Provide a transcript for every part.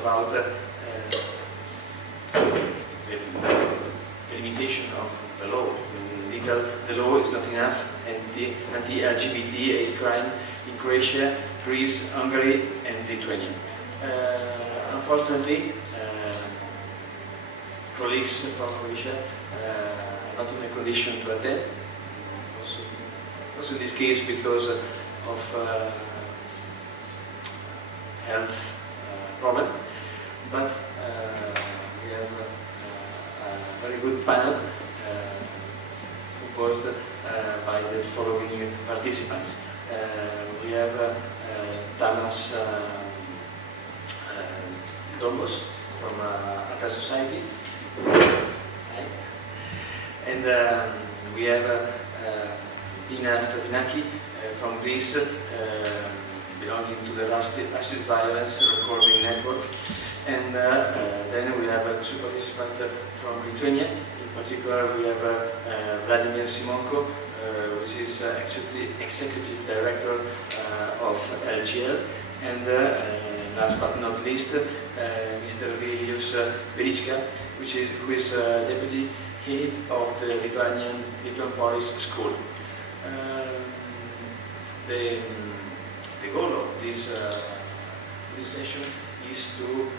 about the limitation of the law. Legal, the law is not enough, and the anti-LGBT crime in Croatia, Greece, Hungary and Lithuania. Unfortunately, colleagues from Croatia are not in a condition to attend, also in this case because of health problem, but we have a very good panel composed by the following participants. We have Tamás Dombos from Anti-Society, and we have Stavrinaki from Greece, belonging to the Racist Violence Recording Network, and then we have two participants from Lithuania. In particular, we have Vladimir Simonko, which is executive director of LGL, and last but not least, Mr. Vilius Velička, who is deputy head of the Lithuanian Police School. The goal of this session is to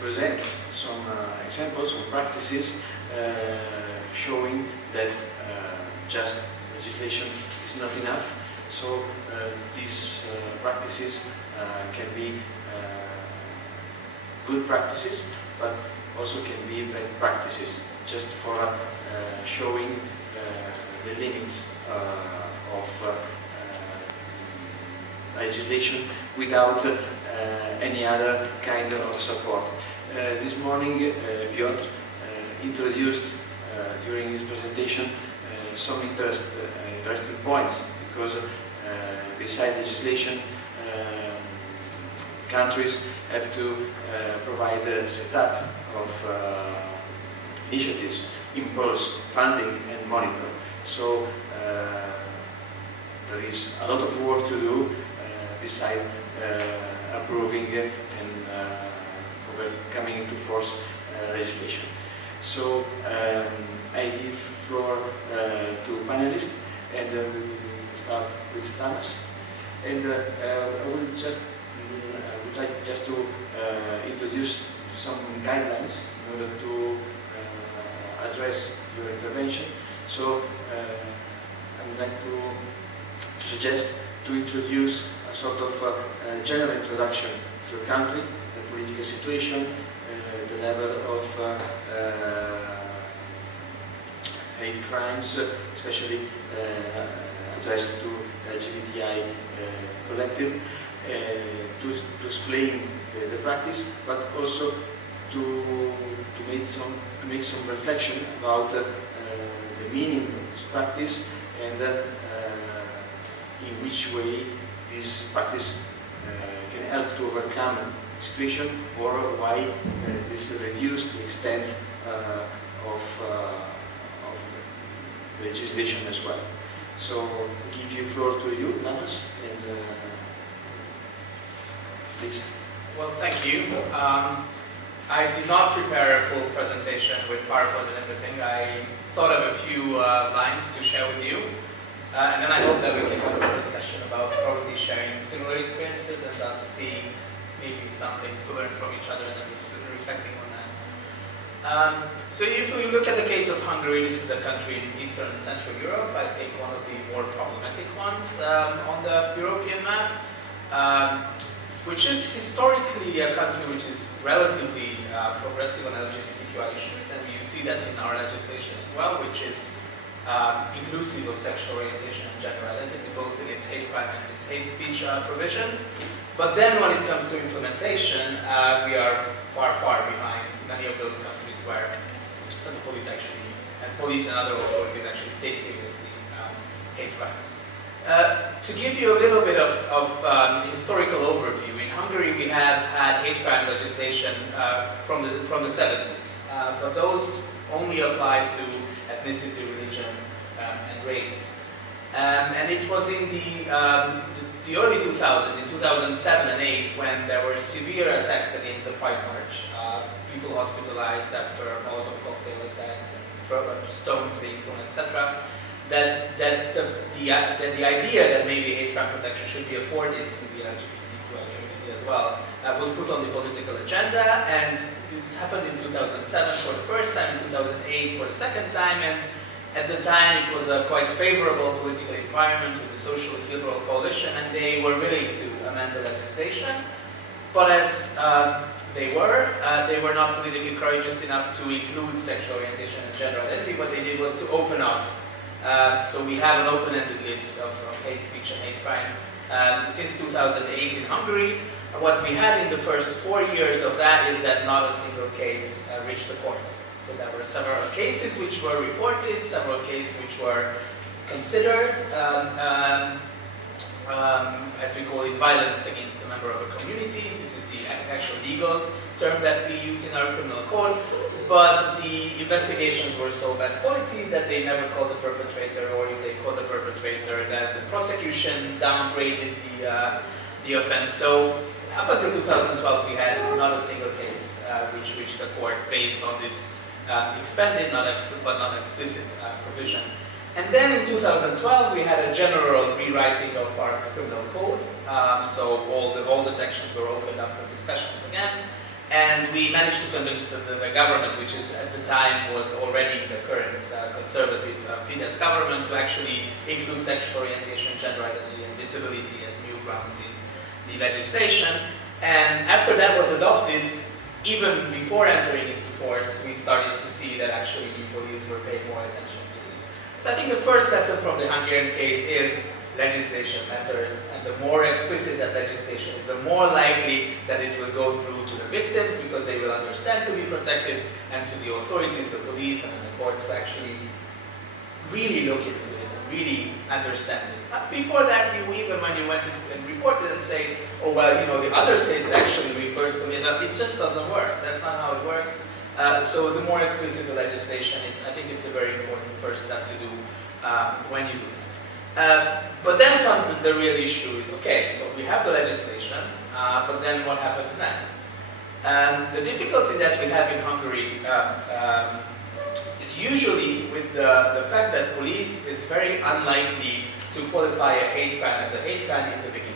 present some examples, some practices showing that just legislation is not enough. So these practices can be good practices, but also can be bad practices, just for showing the limits of legislation without any other kind of support. This morning, Piotr introduced during his presentation some interesting points, because beside legislation, countries have to provide a setup of initiatives, impulse, funding and monitor. So there is a lot of work to do beside approving and coming into force legislation. So I give floor to panelists, and we will start with Tamás. And I would like just to introduce some guidelines in order to address your intervention. So I would like to suggest to introduce a sort of general introduction to the country, the political situation, the level of hate crimes, especially addressed to LGBTI collective, to explain the practice, but also to make some reflection about the meaning of this practice, and in which way this practice can help to overcome the situation, or why this reduced the extent of the legislation as well. So I give you floor to you, Tamás, and please. Well, thank you. I did not prepare a full presentation with PowerPoint and everything. I thought of a few lines to share with you. And then I hope that we can have some discussion about probably sharing similar experiences, and thus see maybe some things to learn from each other and then reflecting on that. So if we look at the case of Hungary, this is a country in Eastern and Central Europe, I think one of the more problematic ones on the European map, which is historically a country which is relatively progressive on LGBTQI issues, and you see that in our legislation as well, which is inclusive of sexual orientation and gender identity, both in its hate crime and its hate speech provisions. But then when it comes to implementation, we are far, far behind many of those countries where the police and other authorities actually take seriously hate crimes. To give you a little bit of historical overview, in Hungary we have had hate crime legislation from the 70s, but those only apply to ethnicity, religion, and race. And it was in the early 2000s, in 2007 and 2008, when there were severe attacks against the Pride March. People hospitalized after Molotov cocktail attacks and stones being thrown, etc. That the idea that maybe hate crime protection should be afforded to the LGBTQI community as well was put on the political agenda, and this happened in 2007 for the first time, in 2008 for the second time, and at the time it was a quite favorable political environment with the Socialist Liberal Coalition, and they were willing to amend the legislation. But as they were not politically courageous enough to include sexual orientation and gender identity. What they did was to open up. So we have an open-ended list of hate speech and hate crime since 2008 in Hungary. What we had in the first 4 years of that is that not a single case reached the courts. So there were several cases which were reported, several cases which were considered, as we call it, violence against a member of a community. This is the actual legal term that we use in our criminal code. But the investigations were so bad quality that they never called the perpetrator, or if they called the perpetrator, that the prosecution downgraded the offense. So up until 2012, we had not a single case which reached the court based on this expanded but not explicit provision. And then in 2012, we had a general rewriting of our criminal code. So all the sections were opened up for discussions again. And we managed to convince the government, which is at the time was already the current conservative Fidesz government, to actually include sexual orientation, gender identity, and disability as new grounds in the legislation. And after that was adopted, even before entering into force, we started to see that actually the police were paying more attention to this. So I think the first lesson from the Hungarian case is legislation matters, and the more explicit that legislation is, the more likely that it will go through to the victims, because they will understand to be protected, and to the authorities, the police, and the courts to actually really look into it and really understand it. Before that, even when you went and reported and say, oh well, you know, the other state that actually refers to me, it just doesn't work. That's not how it works. So the more explicit the legislation, I think it's a very important first step to do when you do that. But then comes the real issue is, okay, so we have the legislation, but then what happens next? The difficulty that we have in Hungary is usually with the fact that police is very unlikely to qualify a hate crime as a hate crime in the beginning.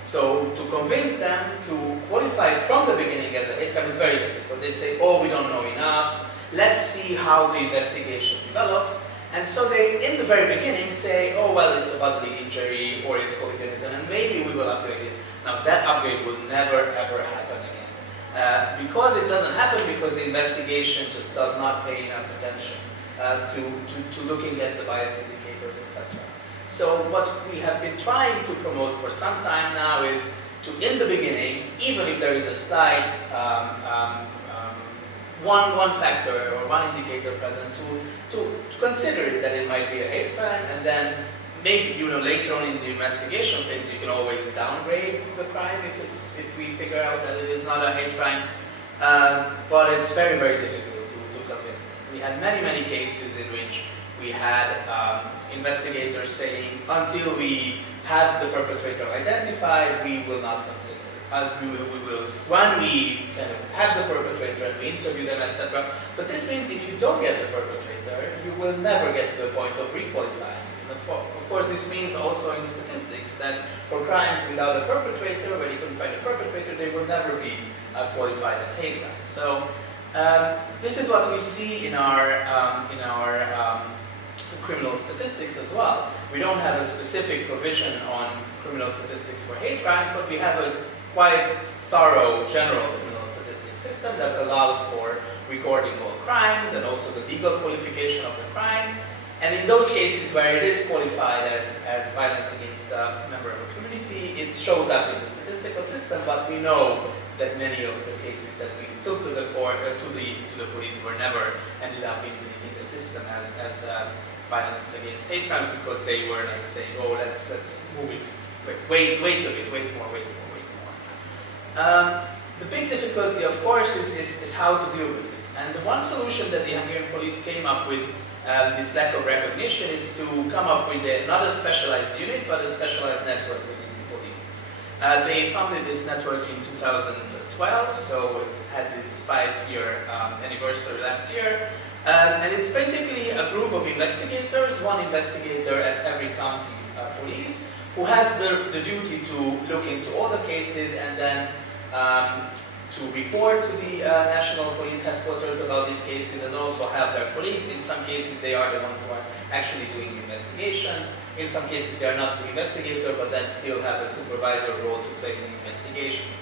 So to convince them to qualify it from the beginning as a hate crime is very difficult. They say, oh, we don't know enough, let's see how the investigation develops. And so they, in the very beginning, say, oh, well, it's a bodily injury or it's hooliganism, and maybe we will upgrade it. Now, that upgrade will never, ever happen again. Because it doesn't happen because the investigation just does not pay enough attention to looking at the bias indicators, etc. So what we have been trying to promote for some time now is to, in the beginning, even if there is a slight one factor or one indicator present, to consider it that it might be a hate crime, and then maybe, you know, later on in the investigation phase you can always downgrade the crime if we figure out that it is not a hate crime. But it's very, very difficult to convince them. We had many cases in which we had investigators saying, until we have the perpetrator identified, we will not consider it. We will, when we kind of have the perpetrator and we interview them, etc. But this means if you don't get the perpetrator, you will never get to the point of requalifying. Of course, this means also in statistics that for crimes without a perpetrator, where you couldn't find a perpetrator, they will never be qualified as hate crimes. So this is what we see in our criminal statistics as well. We don't have a specific provision on criminal statistics for hate crimes, but we have a quite thorough general criminal statistics system that allows for recording all crimes and also the legal qualification of the crime. And in those cases where it is qualified as violence against a member of a community, it shows up in the statistical system, but we know that many of the cases that we took to the court, to the police, were never ended up in the system as violence against hate crimes, because they were like saying, oh, let's move it, wait a bit, wait more. The big difficulty, of course, is how to deal with it. And the one solution that the Hungarian police came up with, this lack of recognition, is to come up with not a specialized unit, but a specialized network within the police. They founded this network in 2012, so it had its 5-year anniversary last year. And it's basically a group of investigators, one investigator at every county police, who has the duty to look into all the cases and then to report to the national police headquarters about these cases, and also help their colleagues. In some cases, they are the ones who are actually doing investigations. In some cases, they are not the investigator, but then still have a supervisor role to play in the investigations.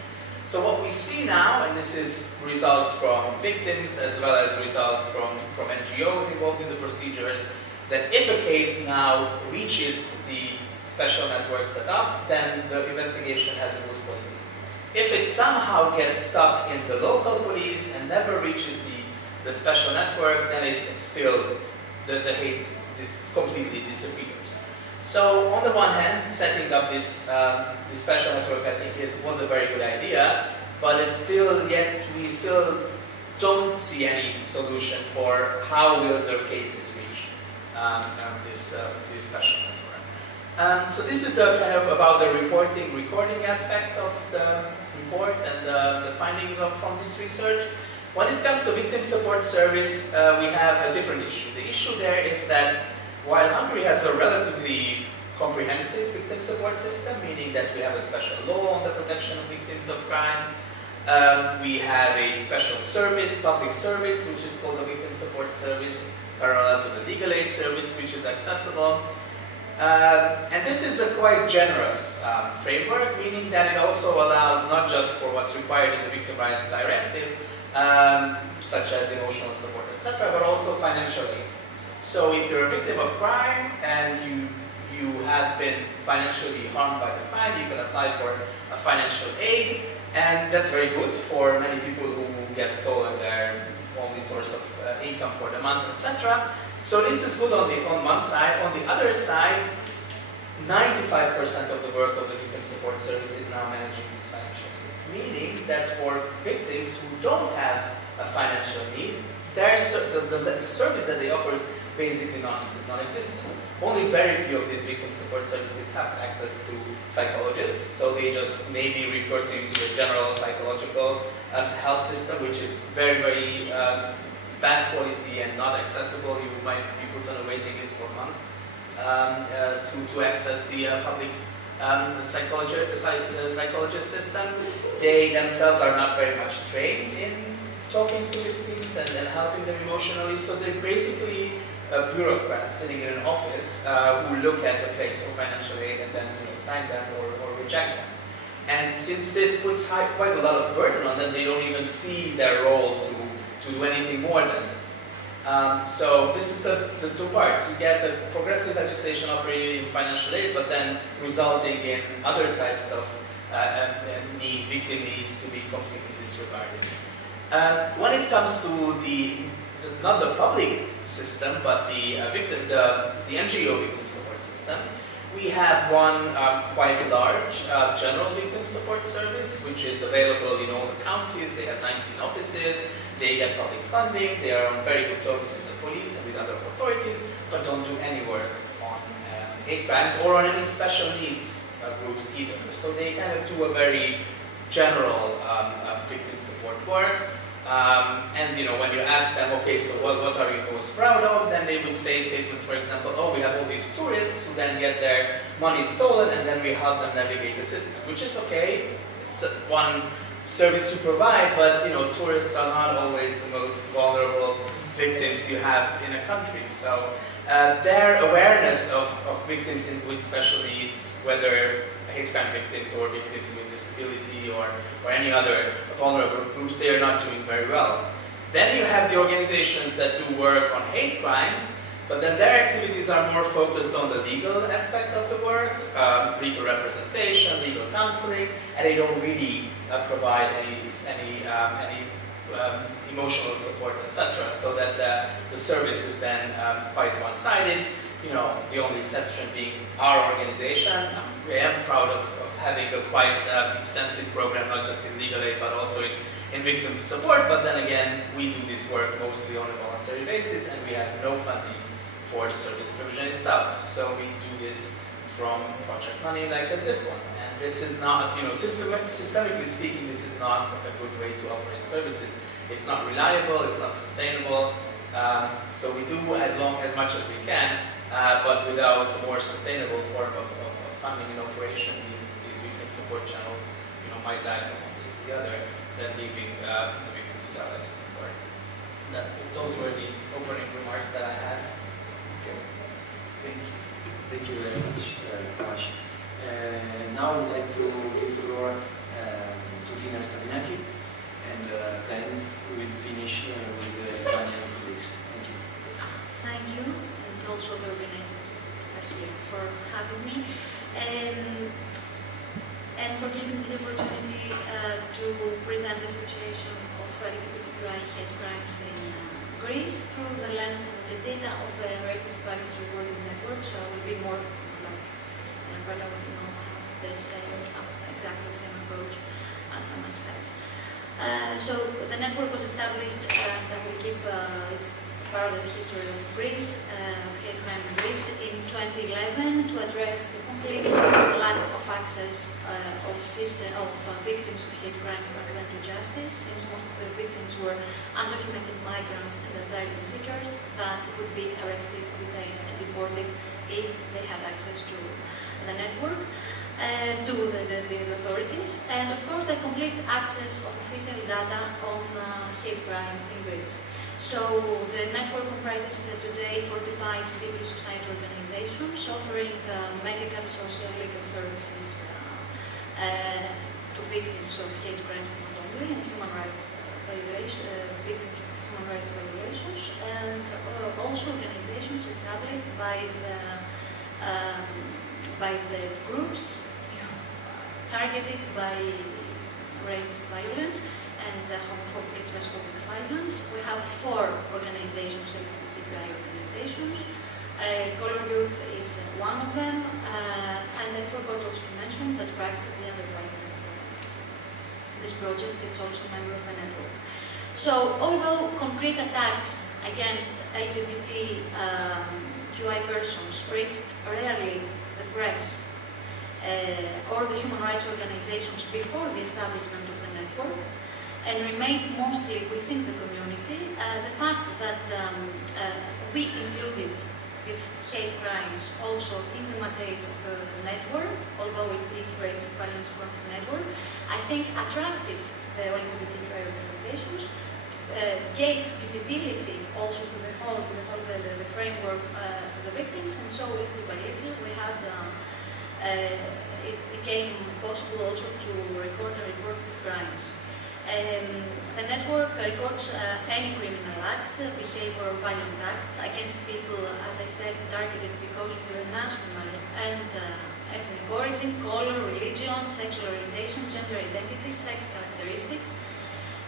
So what we see now, and this is results from victims as well as results from NGOs involved in the procedures, that if a case now reaches the special network set up, then the investigation has a good quality. If it somehow gets stuck in the local police and never reaches the special network, then it's still, the hate completely disappears. So on the one hand, setting up this special network, I think, was a very good idea, but it's still, we still don't see any solution for how will their cases reach this special network. So this is the kind of about the recording aspect of the report and the findings from this research. When it comes to victim support service, we have a different issue. The issue there is that while Hungary has a relatively comprehensive victim support system, meaning that we have a special law on the protection of victims of crimes, we have a special service, public service, which is called the Victim Support Service, parallel to the legal aid service, which is accessible. And this is a quite generous framework, meaning that it also allows not just for what's required in the Victim Rights Directive, such as emotional support, etc., but also financial aid. So if you're a victim of crime and you have been financially harmed by the crime, you can apply for a financial aid, and that's very good for many people who get stolen their only source of income for the month, etc. So this is good on one side. On the other side, 95% of the work of the Victim Support Service is now managing this financial aid, meaning that for victims who don't have a financial need, the service that they offer is basically non-existent. Only very few of these victim support services have access to psychologists, so they just maybe refer to you to the general psychological help system, which is very, very bad quality and not accessible. You might be put on a waiting list for months to access the public psychologist system. They themselves are not very much trained in talking to victims and helping them emotionally, so they're basically bureaucrats sitting in an office who look at the claims for financial aid and then sign them or reject them. And since this puts quite a lot of burden on them, they don't even see their role to do anything more than this. So this is the two parts. You get the progressive legislation offering you financial aid, but then resulting in other types of victim needs to be completely disregarded. When it comes to not the public system, but the NGO victim support system, we have one quite large general victim support service, which is available in all the counties. They have 19 offices, they get public funding, they are on very good terms with the police and with other authorities, but don't do any work on hate crimes or on any special needs groups either. So they kind of do a very general victim support work. And when you ask them, okay, so what are you most proud of? Then they would say statements, for example, oh, we have all these tourists who then get their money stolen, and then we help them navigate the system, which is okay. It's one service you provide, but tourists are not always the most vulnerable victims you have in a country. So their awareness of victims with special needs, whether hate crime victims or victims with disability or any other vulnerable groups, they are not doing very well. Then you have the organizations that do work on hate crimes, but then their activities are more focused on the legal aspect of the work, legal representation, legal counseling, and they don't really provide any emotional support, etc. So that the service is then quite one-sided. The only exception being our organization. I am proud of having a quite extensive program, not just in legal aid, but also in in victim support, but then again, we do this work mostly on a voluntary basis, and we have no funding for the service provision itself. So we do this from project money like this one. And this is not, systemically speaking, this is not a good way to operate services. It's not reliable, it's not sustainable. So we do as much as we can, but without a more sustainable form of funding and operation, these victim support channels, might die from one day to the other, then leaving the victims without any support. Those were the opening remarks that I had. Okay. Thank you very much, Tamás. Now I would like to give floor to Stavrinaki, and then we will finish with the Lithuanian colleagues. Thank you. Thank you, and also the organizers here for having me. And for giving me the opportunity to present the situation of LGBTQI hate crimes in Greece through the lens and the data of the racist violence reporting network. So I will be more but I will not have this exactly the same approach as Tamás had. So the network was established, that will give its parallel history of Greece, of hate crime in Greece, in 2011 to address the complete lack of access of victims of hate crimes back then to justice, since most of the victims were undocumented migrants and asylum seekers that would be arrested, detained and deported if they had access to the network, to the authorities, and of course the complete access of official data on hate crime in Greece. So the network comprises today 45 civil society organizations offering medical, social, legal services to victims of hate crimes not only, and human rights victims of human rights violations, and also organizations established by the groups targeted by racist violence and homophobic and transphobic violence. We have 4 organizations, LGBTQI organizations. Color Youth is one of them, and I forgot also to mention that Praxis, the underwriter of this project, is also a member of the network. So, although concrete attacks against LGBTQI persons reached rarely the press or the human rights organizations before the establishment of the network, and remained mostly within the community, the fact that we included these hate crimes also in the mandate of the network, although it is racist violence from the network, I think attracted the LGBTQI organizations, gave visibility also to the whole framework of the victims, and so little by little we had it became possible also to record and report these crimes. The network records any criminal act, behavior or violent act against people, as I said, targeted because of their national and ethnic origin, color, religion, sexual orientation, gender identity, sex characteristics,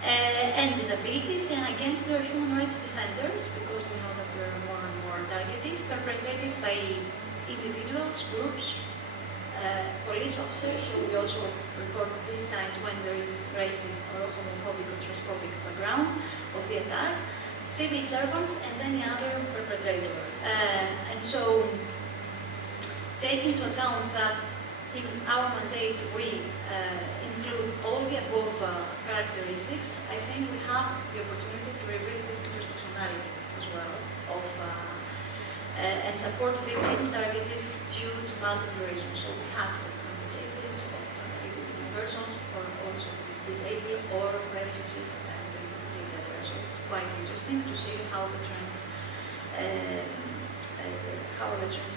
and disabilities, and against their human rights defenders, because we know that they're more and more targeted, perpetrated by individuals, groups, police officers, so we also record this kind when there is this racist or homophobic or transphobic background of the attack, civil servants and any other perpetrator. And so, take into account that in our mandate we include all the above characteristics, I think we have the opportunity to reveal this intersectionality as well of and support victims targeted due to multiple reasons. So we had, for example, cases of LGBT persons, or also disabled, or refugees, and LGBT, etc. So it's quite interesting to see how the trends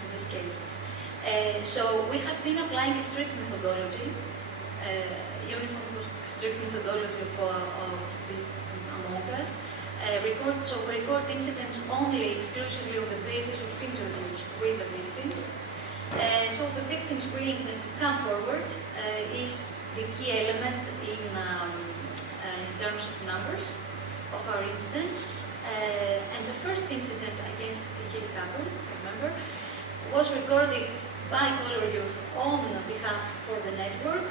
in these cases. So we have been applying a strict methodology, uniform strict methodology among us. So we record incidents only exclusively on the basis of interviews with the victims. So the victims' willingness to come forward is the key element in terms of numbers of our incidents. And the first incident against the gay couple, remember, was recorded by Color Youth on behalf for the network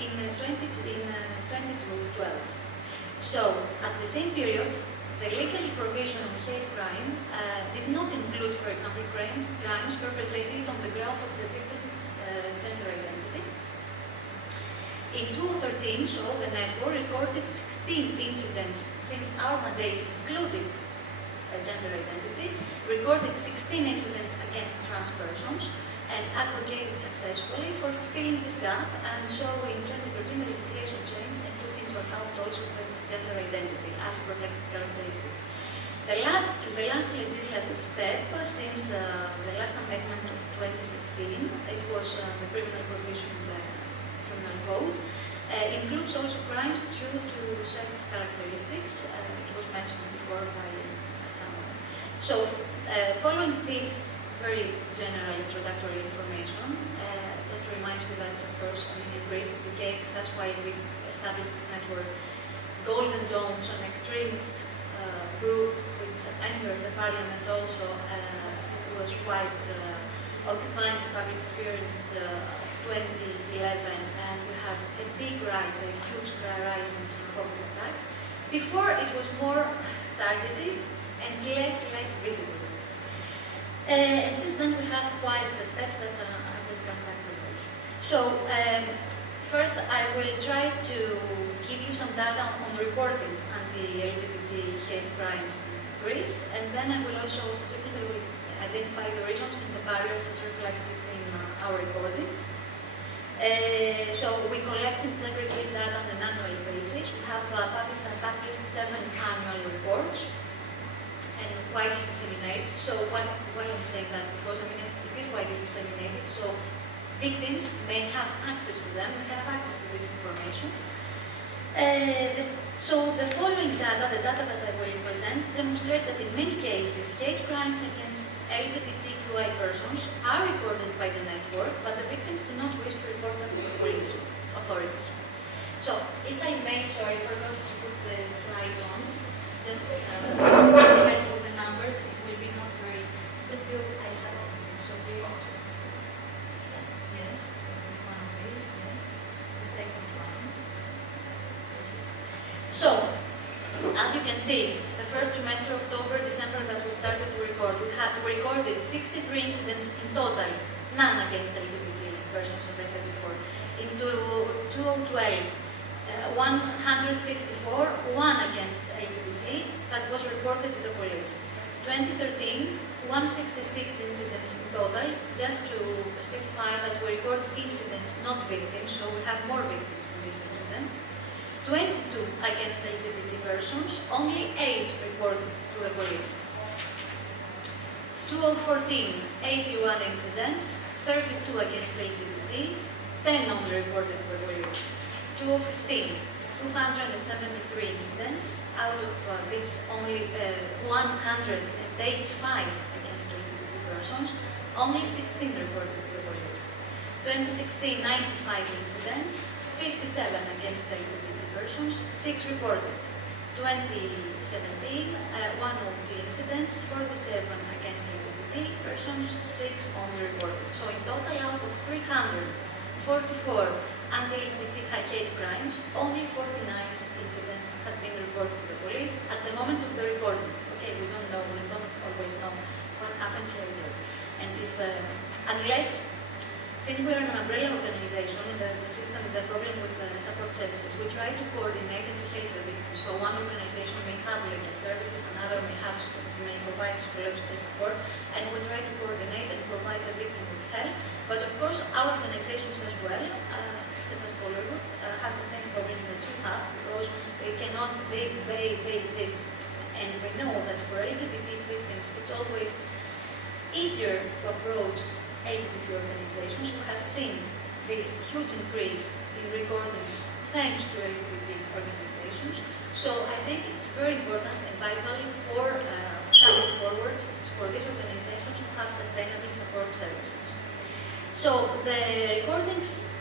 in 2012. So, at the same period, the legal provision on hate crime did not include, for example, crimes perpetrated on the ground of the victim's gender identity. In 2013, so the network recorded 16 incidents since our mandate included gender identity, recorded 16 incidents against trans persons, and advocated successfully for filling this gap. And so in 2013 the legislation changed and took into account also the gender identity as a protected characteristic. The last legislative step since the last amendment of 2015, it was the criminal provision of the criminal code, includes also crimes due to sex characteristics. It was mentioned before by someone. So following this very general introductory information, just to remind you that, of course, in Greece it became, that's why we established this network, Golden Dombos, an extremist group which entered the parliament also, was quite occupying the public sphere in 2011, and we had a big rise, a huge rise in xenophobic attacks. Before it was more targeted and less visible. And since then we have quite the steps that I will come back to those. So first I will try to give you some data on reporting anti-LGBT hate crimes in Greece, and then I will also strictly identify the reasons and the barriers as reflected in our recordings. So we collect and segregate data on an annual basis. We have published 7 annual reports and widely disseminated. So why I'm saying that? Because I mean it is widely disseminated, so victims may have access to them, may have access to this information. So the following data, the data that I will present, demonstrate that in many cases hate crimes against LGBTQI persons are recorded by the network, but the victims do not wish to report them to the police authorities. So if I may, sorry, for those to put the slide on, just help with the numbers, it will be not very, just do, I have, so this, just, yes, one of these, yes, the second one. So, as you can see, the first trimester, October, December, that we started to record, we recorded 63 incidents in total, none against LGBT persons, as I said before. In 2012, 154, one against LGBT, that was reported to the police. 2013, 166 incidents in total, just to specify that we record incidents, not victims, so we have more victims in these incidents. 22 against LGBT persons, only 8 reported to the police. 2014, 81 incidents, 32 against LGBT, 10 only reported to the police. 2015, 273 incidents, out of this only 185 against LGBT persons, only 16 reported to the police. 2016, 95 incidents, 57 against LGBT persons, 6 reported. 2017, 102 incidents, 47 against LGBT persons, 6 only reported. So in total, out of 344 anti-LGBT hate crimes, only 49 incidents had been reported to the police at the moment of the recording. Okay, we don't know, we don't always know what happened later. And if, unless, since we're an umbrella organization, the system, the problem with the support services, we try to coordinate and to help the victims. So one organization may have legal services, another may provide psychological support, and we try to coordinate and provide the victim with help. But of course, our organizations as well, such as Polarwood, has the same problem that you have, because they cannot, and we know that for LGBT victims, it's always easier to approach LGBT organizations who have seen this huge increase in recordings thanks to LGBT organizations. So I think it's very important and vital for coming forward for these organizations to have sustainable support services. So the recordings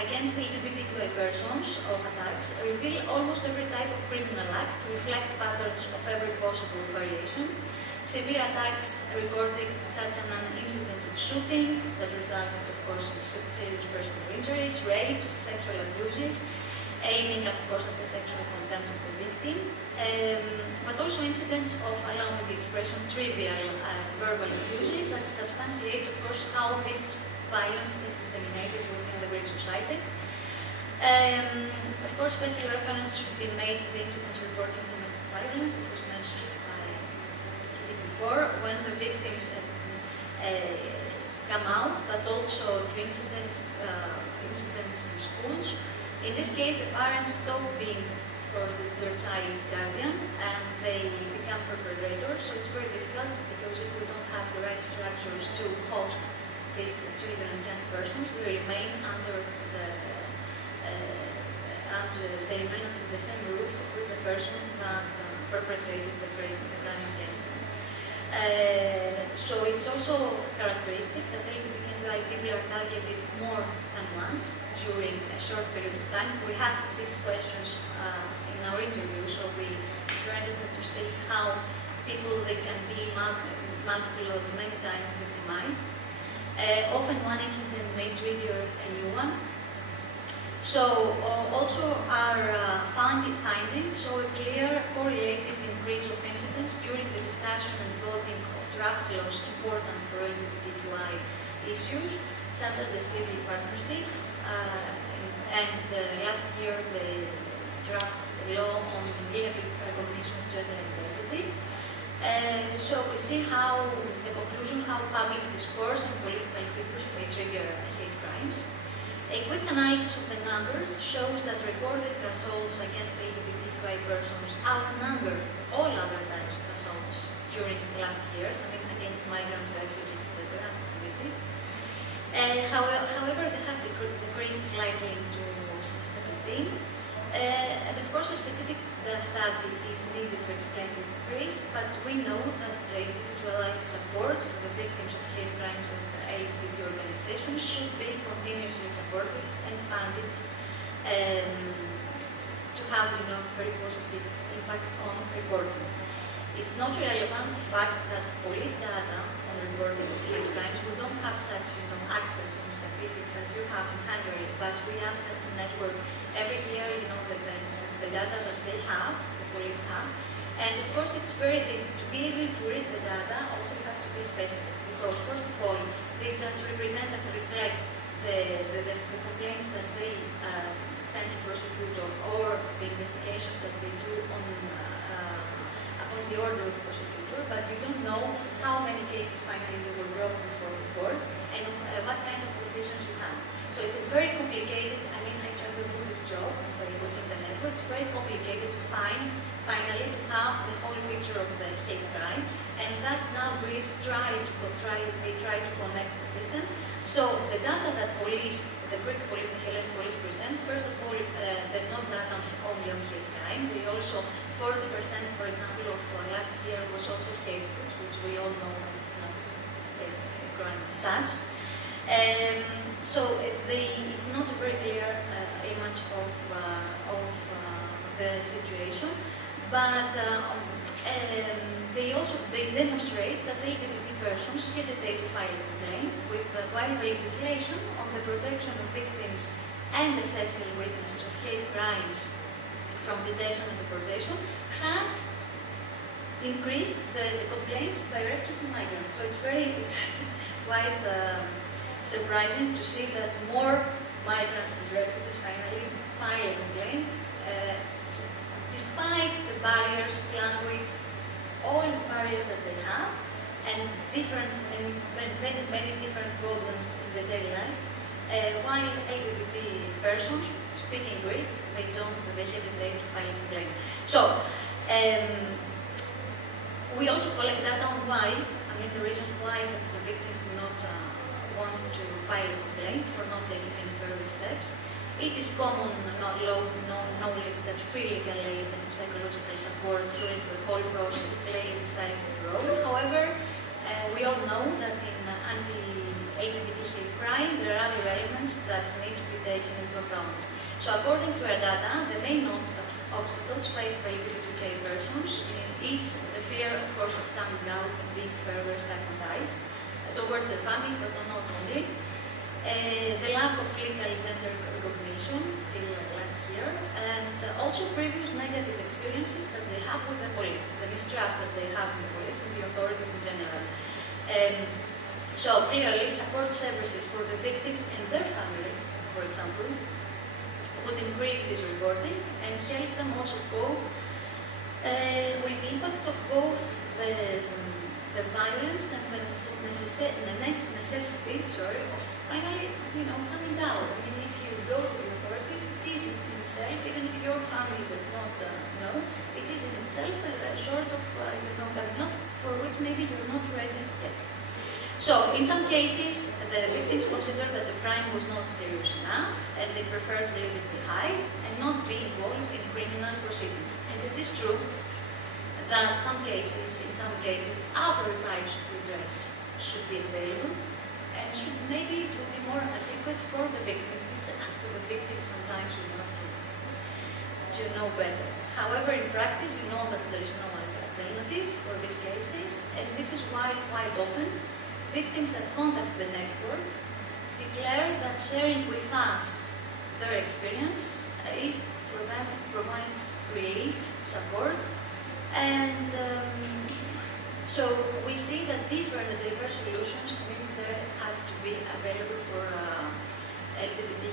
against LGBTQI persons of attacks reveal almost every type of criminal act, reflect patterns of every possible variation. severe attacks recorded, such as an incident of shooting that resulted, of course, in serious personal injuries, rapes, sexual abuses, aiming, of course, at the sexual content of the victim, but also incidents of, allow me the expression, trivial verbal abuses that substantiate, of course, how this violence is disseminated within the Greek society. Of course, special reference should be made to the incidents reporting domestic violence. It was mentioned by Kitty before, when the victims come out, but also to incidents in schools. In this case, the parents stop being, of course, their child's guardian, and they become perpetrators. So it's very difficult, because if we don't have the right structures to host these children and young persons, they remain under the same roof with the person that perpetrated the crime against them. So it's also characteristic that LGBTI people are targeted more than once during a short period of time. We have these questions in our interview, so it's very interesting to see how people, they can be multiple or many times victimized. Often one incident may trigger a new one. So also our findings show a clear correlated increase of incidents during the discussion and voting of draft laws important for LGBTQI issues, such as the civil partnership, and last year the draft law on legal recognition of gender identity. So we see how the conclusion, how public discourse and political figures may trigger hate crimes. A quick analysis of the numbers shows that recorded assaults against LGBTQI persons outnumber all other types of assaults during the last years, against migrants, refugees, etc., anti-Semitic. However, they have decreased slightly to 17. And of course, a specific study is needed to explain this decrease, but we know that individualized support to the victims of hate crimes and LGBT organizations should be continuously supported and funded to have, very positive impact on reporting. It's not relevant the fact that police data on reporting of hate crimes, we don't have such access on statistics as you have in Hungary, but we ask as a network every year, the data that they have, the police have. And of course, it's to be able to read the data, also you have to be a specialist, because first of all, they just represent and reflect the complaints that they send to prosecutor, or the investigations that they do upon the order of prosecutor, but you don't know how many cases finally they were brought before the court, and what kind of decisions you have. So it's a very complicated, I try to do this job within the network, it's very complicated to find, finally, to have the whole picture of the hate crime, and that now Greece try to connect the system. So the data that the Greek police, the Hellenic police present, first of all, they're not data only on hate crime, they also, 40%, for example, of last year was also hate speech, which we all know that it's not hate crime as such. So it's not a very clear image of the situation, but they demonstrate that LGBT persons hesitate to file a complaint, while the legislation on the protection of victims and assessing witnesses of hate crimes from detention and deportation has increased the complaints by refugees and migrants. So it's quite surprising to see that more migrants and refugees finally file a complaint, despite the barriers of language, all these barriers that they have, and many different problems in their daily life. While LGBT persons speaking Greek, they hesitate to file a complaint. So, we also collect data on why, the reasons why the victims do not want to file a complaint for not taking any further steps. It is common knowledge that free legal aid and psychological support during the whole process play a decisive role. However, we all know that in anti-LGBT hate crime, there are other elements that need to be taken into account. So according to our data, the main obstacles faced by LGBTQI persons is the fear fear, of course, of coming out and being further stigmatized towards their families, but not only. The lack of legal gender recognition till last year, and also previous negative experiences that they have with the police, the mistrust that they have in the police and the authorities in general. So clearly, support services for the victims and their families, for example, would increase this reporting and help them also cope with the impact of both the violence and the necessity, of finally, coming out. I mean, if you go to the authorities, it is in itself, even if your family does not know, it is in itself a sort of, coming out for which maybe you're not ready yet. So, in some cases, the victims consider that the crime was not serious enough, and they prefer to leave it behind and not be involved in criminal proceedings. And it is true that in some cases, other types of redress should be available, and should maybe it will be more adequate for the victim. It's up to the victim sometimes, to know better. However, in practice, we know that there is no alternative for these cases, and this is why quite often victims that contact the network declare that sharing with us their experience is for them, provides relief, support, and so we see that different and diverse solutions there have to be available for LGBT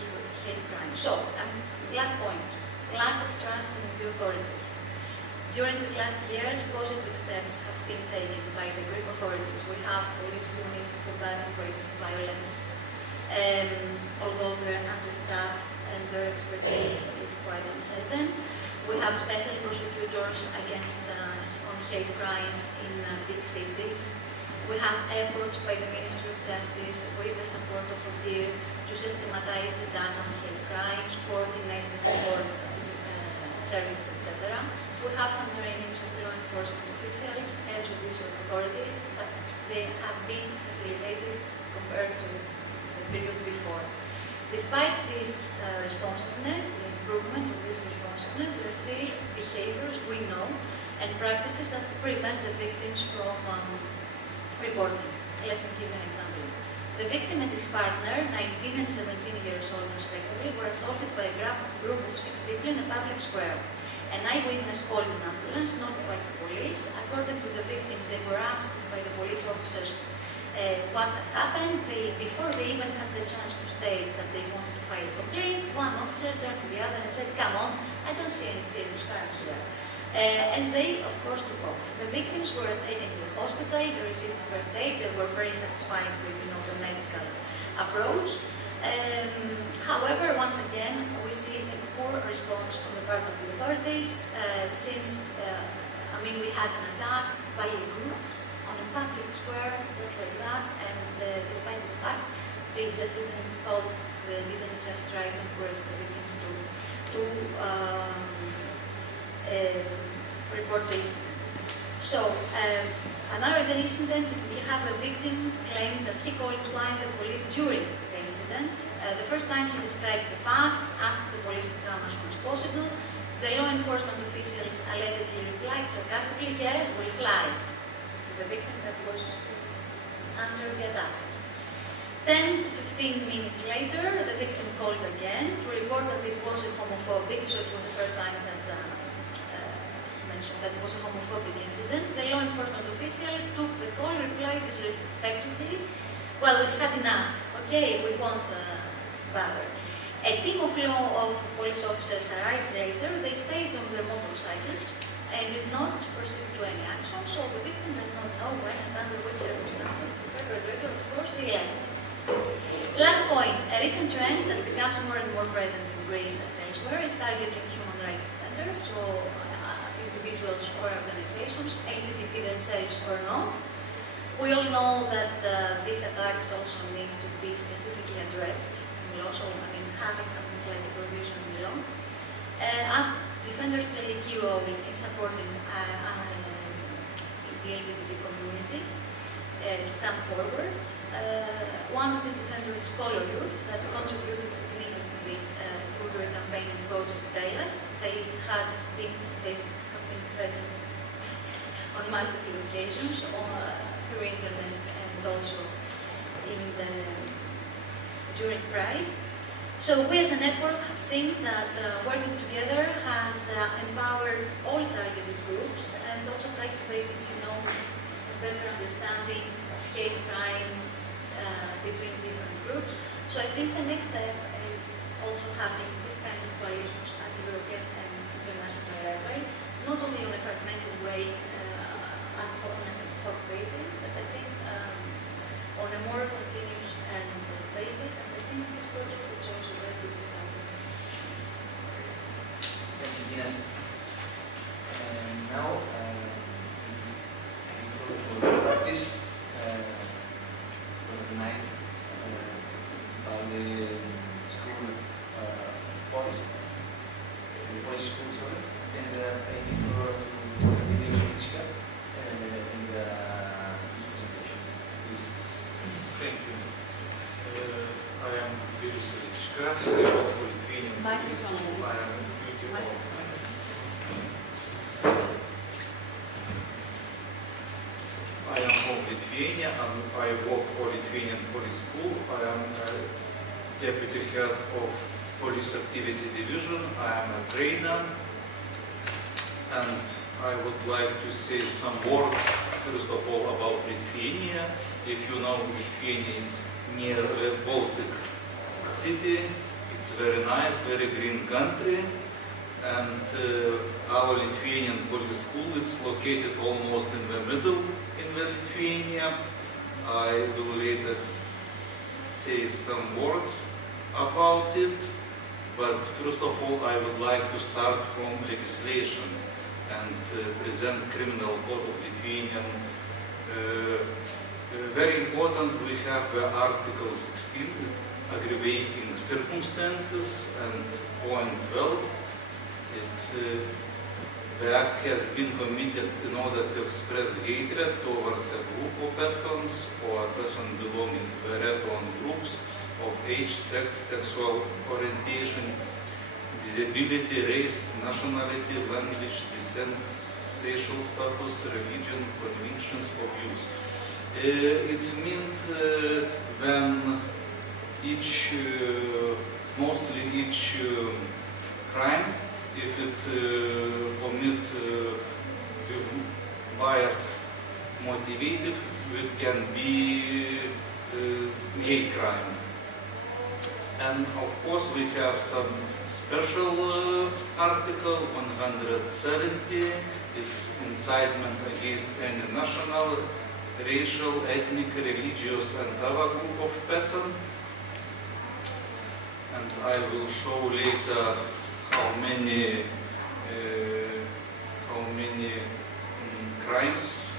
hate crime. So, last point, lack of trust in the authorities. During these last years, positive steps have been taken by the Greek authorities. We have police units combating racist violence, although they're understaffed and their expertise is quite uncertain. We have special prosecutors against on hate crimes in big cities. We have efforts by the Ministry of Justice with the support of Háttér to systematize the data on hate crimes, coordinate the support services, etc. We have some trainings of law enforcement officials and judicial authorities, but they have been facilitated compared to the period before. Despite this responsiveness, the improvement of this responsiveness, there are still behaviors we know and practices that prevent the victims from reporting. Let me give you an example. The victim and his partner, 19 and 17 years old respectively, were assaulted by a group of 6 people in a public square. An eyewitness called an ambulance, notified the police. According to the victims, they were asked by the police officers what had happened. Before they even had the chance to state that they wanted to file a complaint, one officer turned to the other and said, "Come on, I don't see any serious harm here." And they, of course, took off. The victims were taken to the hospital, they received first aid, they were very satisfied with the medical approach. However, once again, we see a poor response on the part of the authorities, since, we had an attack by a group on a public square, just like that, and despite this fact, they just didn't just try to encourage the victims to report the incident. So, another incident, we have a victim claimed that he called twice the police during the incident. The first time he described the facts, asked the police to come as soon as possible. The law enforcement officials allegedly replied sarcastically, "Yes, we'll fly," to the victim that was under the attack. 10 to 15 minutes later, the victim called again to report that it was a homophobic, so it was the first time that he mentioned that it was a homophobic incident. The law enforcement official took the call, replied respectively, "Well, we've had enough, okay, we won't bother." A team of police officers arrived later. They stayed on their motorcycles and did not proceed to any action, so the victim does not know when and under which circumstances. The perpetrator, of course, they left. Last point, a recent trend that becomes more and more present in Greece as elsewhere is targeting human rights defenders, so individuals or organizations, LGBT themselves or not. We all know that these attacks also need to be specifically addressed in law, so having something like a provision in law. As defenders play a key role in supporting the LGBT community to come forward. One of these defenders is Color Youth, that contributed significantly through their campaign and project Tell Us. They have been present on multiple occasions through internet and also during Pride. So we as a network have seen that working together has empowered all targeted groups and also cultivated, a better understanding of hate crime between different groups. So I think the next step is also having this kind of coalitions at European and international level, not only on a fragmented way on a ad-hoc basis, but I think on a more continuous basis, and I think this project is also a very good example. Thank you, Dina. Now, for practice, organized by the school police, the police school, sorry, and I give for Mr. Velička in the presentation. Please. Thank you. I am Vilius Velička. I work for Lithuanian Police School. I am beautiful. I am from Lithuania and I work for Lithuanian Police School. I am deputy head of Police Activity Division. I am a trainer and I would like to say some words, first of all, about Lithuania. If you know, Lithuania is near the Baltic city. It's very nice, very green country. And our Lithuanian police school, it's located almost in the middle in the Lithuania. I will later say some words about it. But first of all, I would like to start from legislation and present criminal code of Lithuanian. Very important, we have the Article 16, it's aggravating circumstances, and point 12. The act has been committed in order to express hatred towards a group of persons or a person belonging to the red-on groups of age, sex, sexual orientation, disability, race, nationality, language, descent, social status, religion, convictions of views. It's meant when mostly each crime, if it commit with bias motivated, it can be hate crime. And of course we have some special article 170, it's incitement against any national, racial, ethnic, religious and other group of persons. And I will show later how many crimes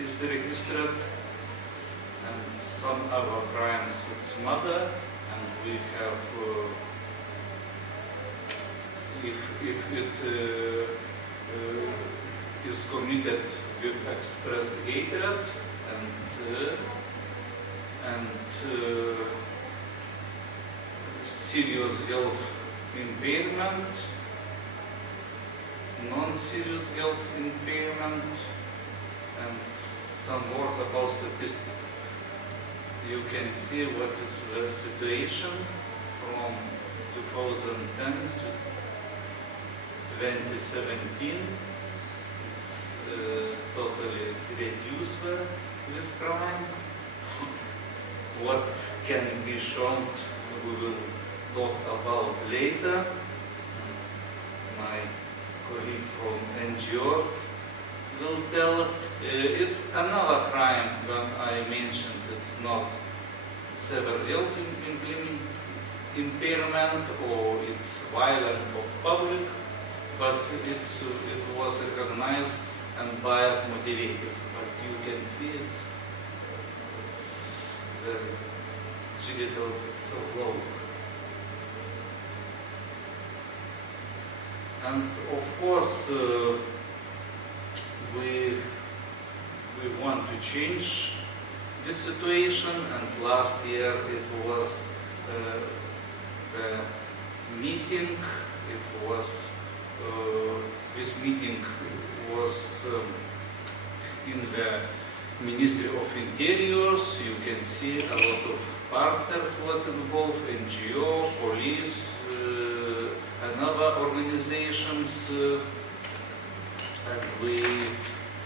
is registered, and some other crimes it's murder, and we have if it is committed with express hatred and serious health impairment, non-serious health impairment, and some words about statistics. You can see what is the situation from 2010 to 2017. It's totally reduced this crime. What can be shown, we will talk about later. My colleague from NGOs will tell. It's another crime when I mentioned it's not severe health impairment or it's violent of public, but it was recognized and bias motivated. But you can see it's very digital, it's so low. And of course, we want to change this situation, and last year it was the meeting, it was this meeting was in the Ministry of Interiors. You can see a lot of partners was involved, NGO, police, and other organizations, and we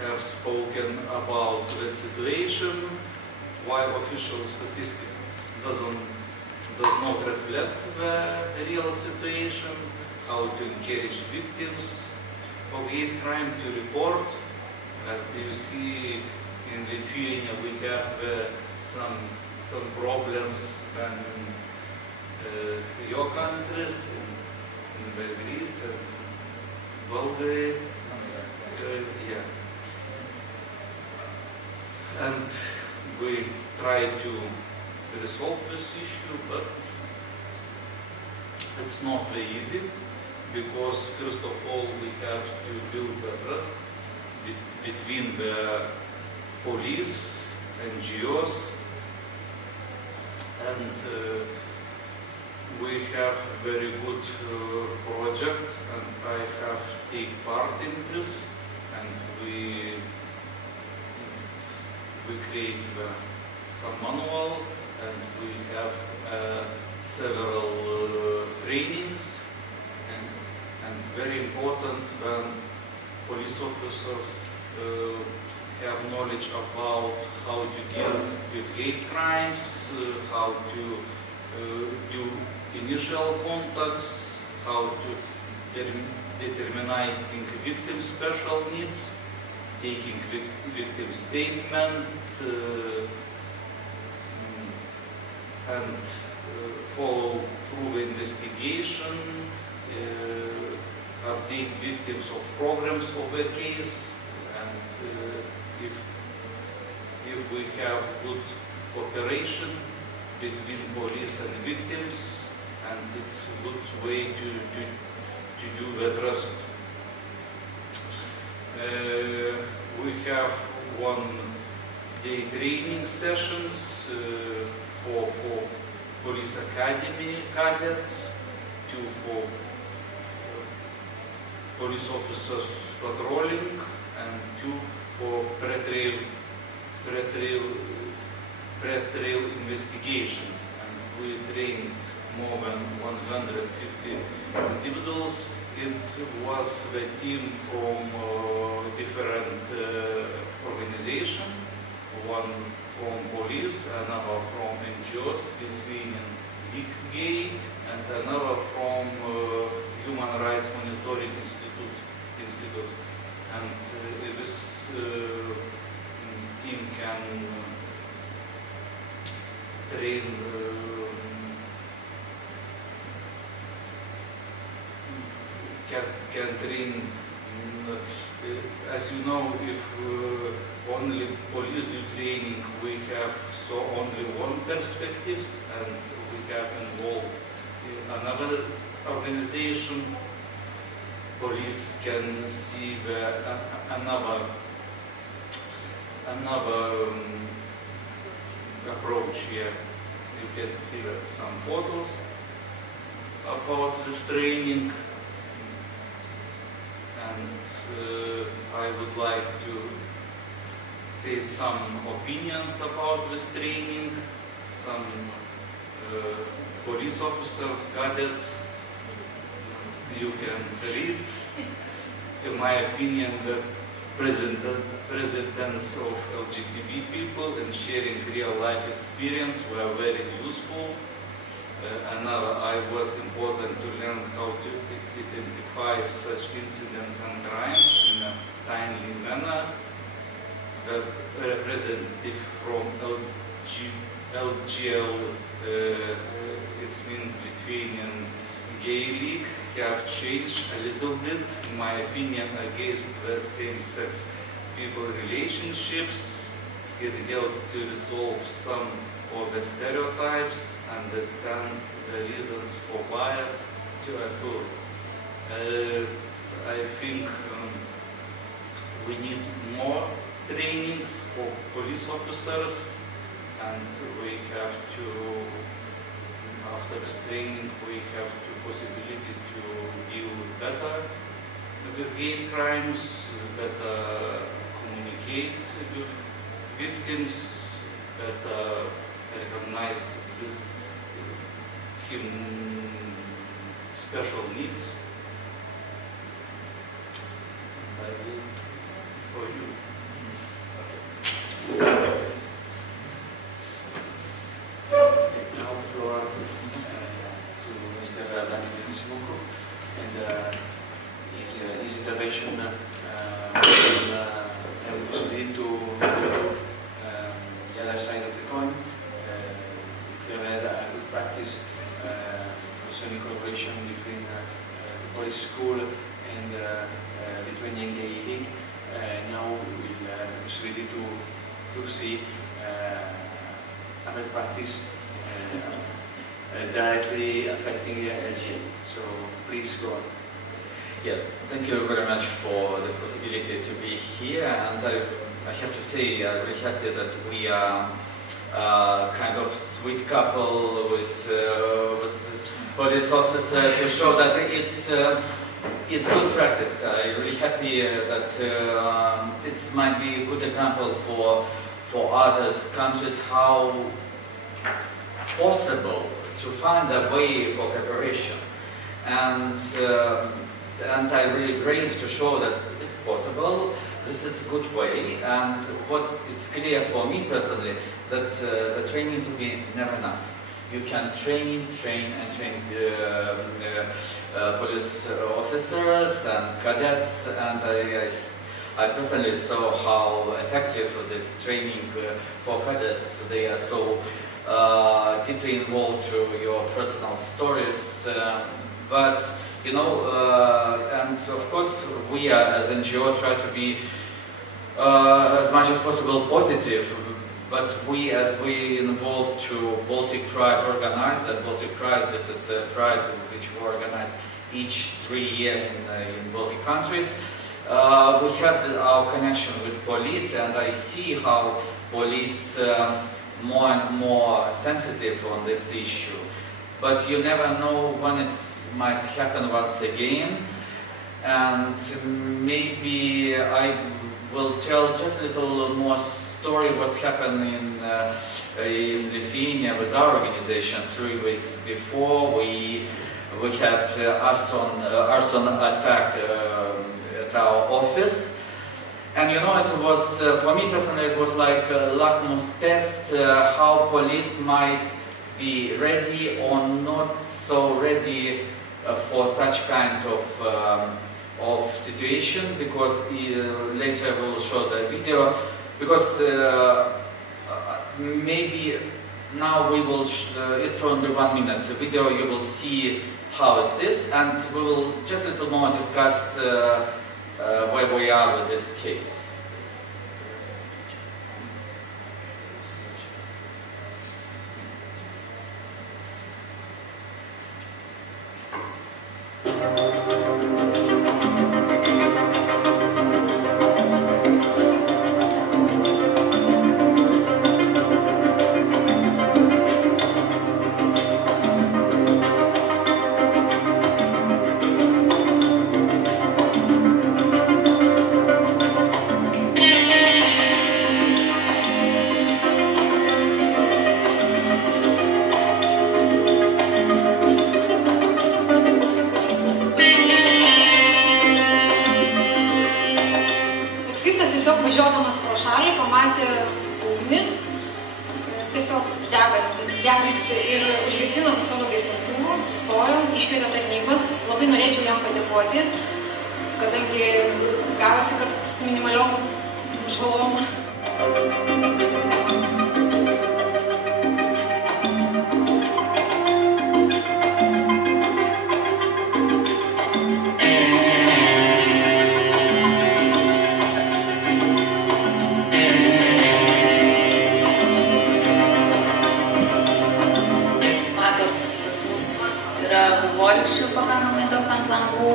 have spoken about the situation, why official statistics does not reflect the real situation, how to encourage victims of hate crime to report. And you see in Lithuania we have some problems than your countries, in Greece and Bulgaria. Yeah. And we try to resolve this issue, but it's not very easy, because first of all we have to build a trust between the police, NGOs, and we have very good project, and I have take part in this, and we create some manual, and we have several trainings, and very important when police officers have knowledge about how to deal with hate crimes, how to do initial contacts, how to determining victim special needs, taking victim statement, and follow through the investigation, update victims of programs of their case, and if we have good cooperation between police and victims, and it's a good way to do the trust. We have 1-day training sessions for police academy cadets, 2 for police officers patrolling, and 2 for pre-trail investigations. And we train more than 150 individuals. It was the team from different organizations, one from police, another from NGOs, Lithuanian League Gay, and another from Human Rights Monitoring Institute. And this team can train can train, as you know, if only police do training, we have only one perspectives, and we have involved another organization. Police can see another approach here. You can see some photos about this training, and I would like to say some opinions about this training. Some police officers, cadets, you can read. To my opinion, the presence of LGBT people and sharing real life experience were very useful. Another, I was important to learn how to identify such incidents and crimes in a timely manner. The representative from LGL, it's mean Lithuanian Gay League, have changed a little bit, in my opinion, against the same-sex people relationships. It helped to resolve some of the stereotypes, understand the reasons for bias to occur. I think we need more trainings for police officers, and we have to, after this training, we have the possibility to deal better with hate crimes, better communicate with victims, better recognize with him special needs. And I will for you. Now floor to Mr. Vladimir Simonko, and his intervention will have the possibility to look the other side of the coin. If we have had a good practice concerning collaboration between the police school and Lithuanian Gay League, now we will have the possibility to see a bad practice directly affecting LGBT. So please go on. Yeah, thank you very much for this possibility to be here, and I have to say I'm really happy that we are kind of sweet couple with police officer to show that it's good practice. I'm really happy that it might be a good example for other countries how possible to find a way for cooperation, and I'm really brave to show that it's possible. This is a good way, and what is clear for me personally that the training will be never enough. You can train police officers and cadets, and I personally saw how effective this training for cadets. They are so deeply involved to your personal stories, but you know, and of course we are as NGO try to be as much as possible positive, but we involved to Baltic Pride organized, and Baltic Pride, this is a pride which we organize each 3 years in Baltic countries. We have our connection with police, and I see how police more and more sensitive on this issue. But you never know when it might happen once again, and maybe I will tell just a little more story what happened in Lithuania with our organization 3 weeks before. We had arson attack at our office, and you know, it was for me personally it was like a litmus test how police might be ready or not so ready for such kind of situation, because later we will show the video, because maybe now we will it's only 1 minute video, you will see how it is, and we will just a little more discuss where we are with this case. Važiuodamas pro šalį pamatė ugnį, tiesiog degančią, ir užgesino su savo gesintuvu, sustojo, iškvietė tarnybas. Labai norėčiau jam padėkoti, kadangi gavosi, kad su minimaliom žalom. Vaivorykščių pakankamai daug ant langų,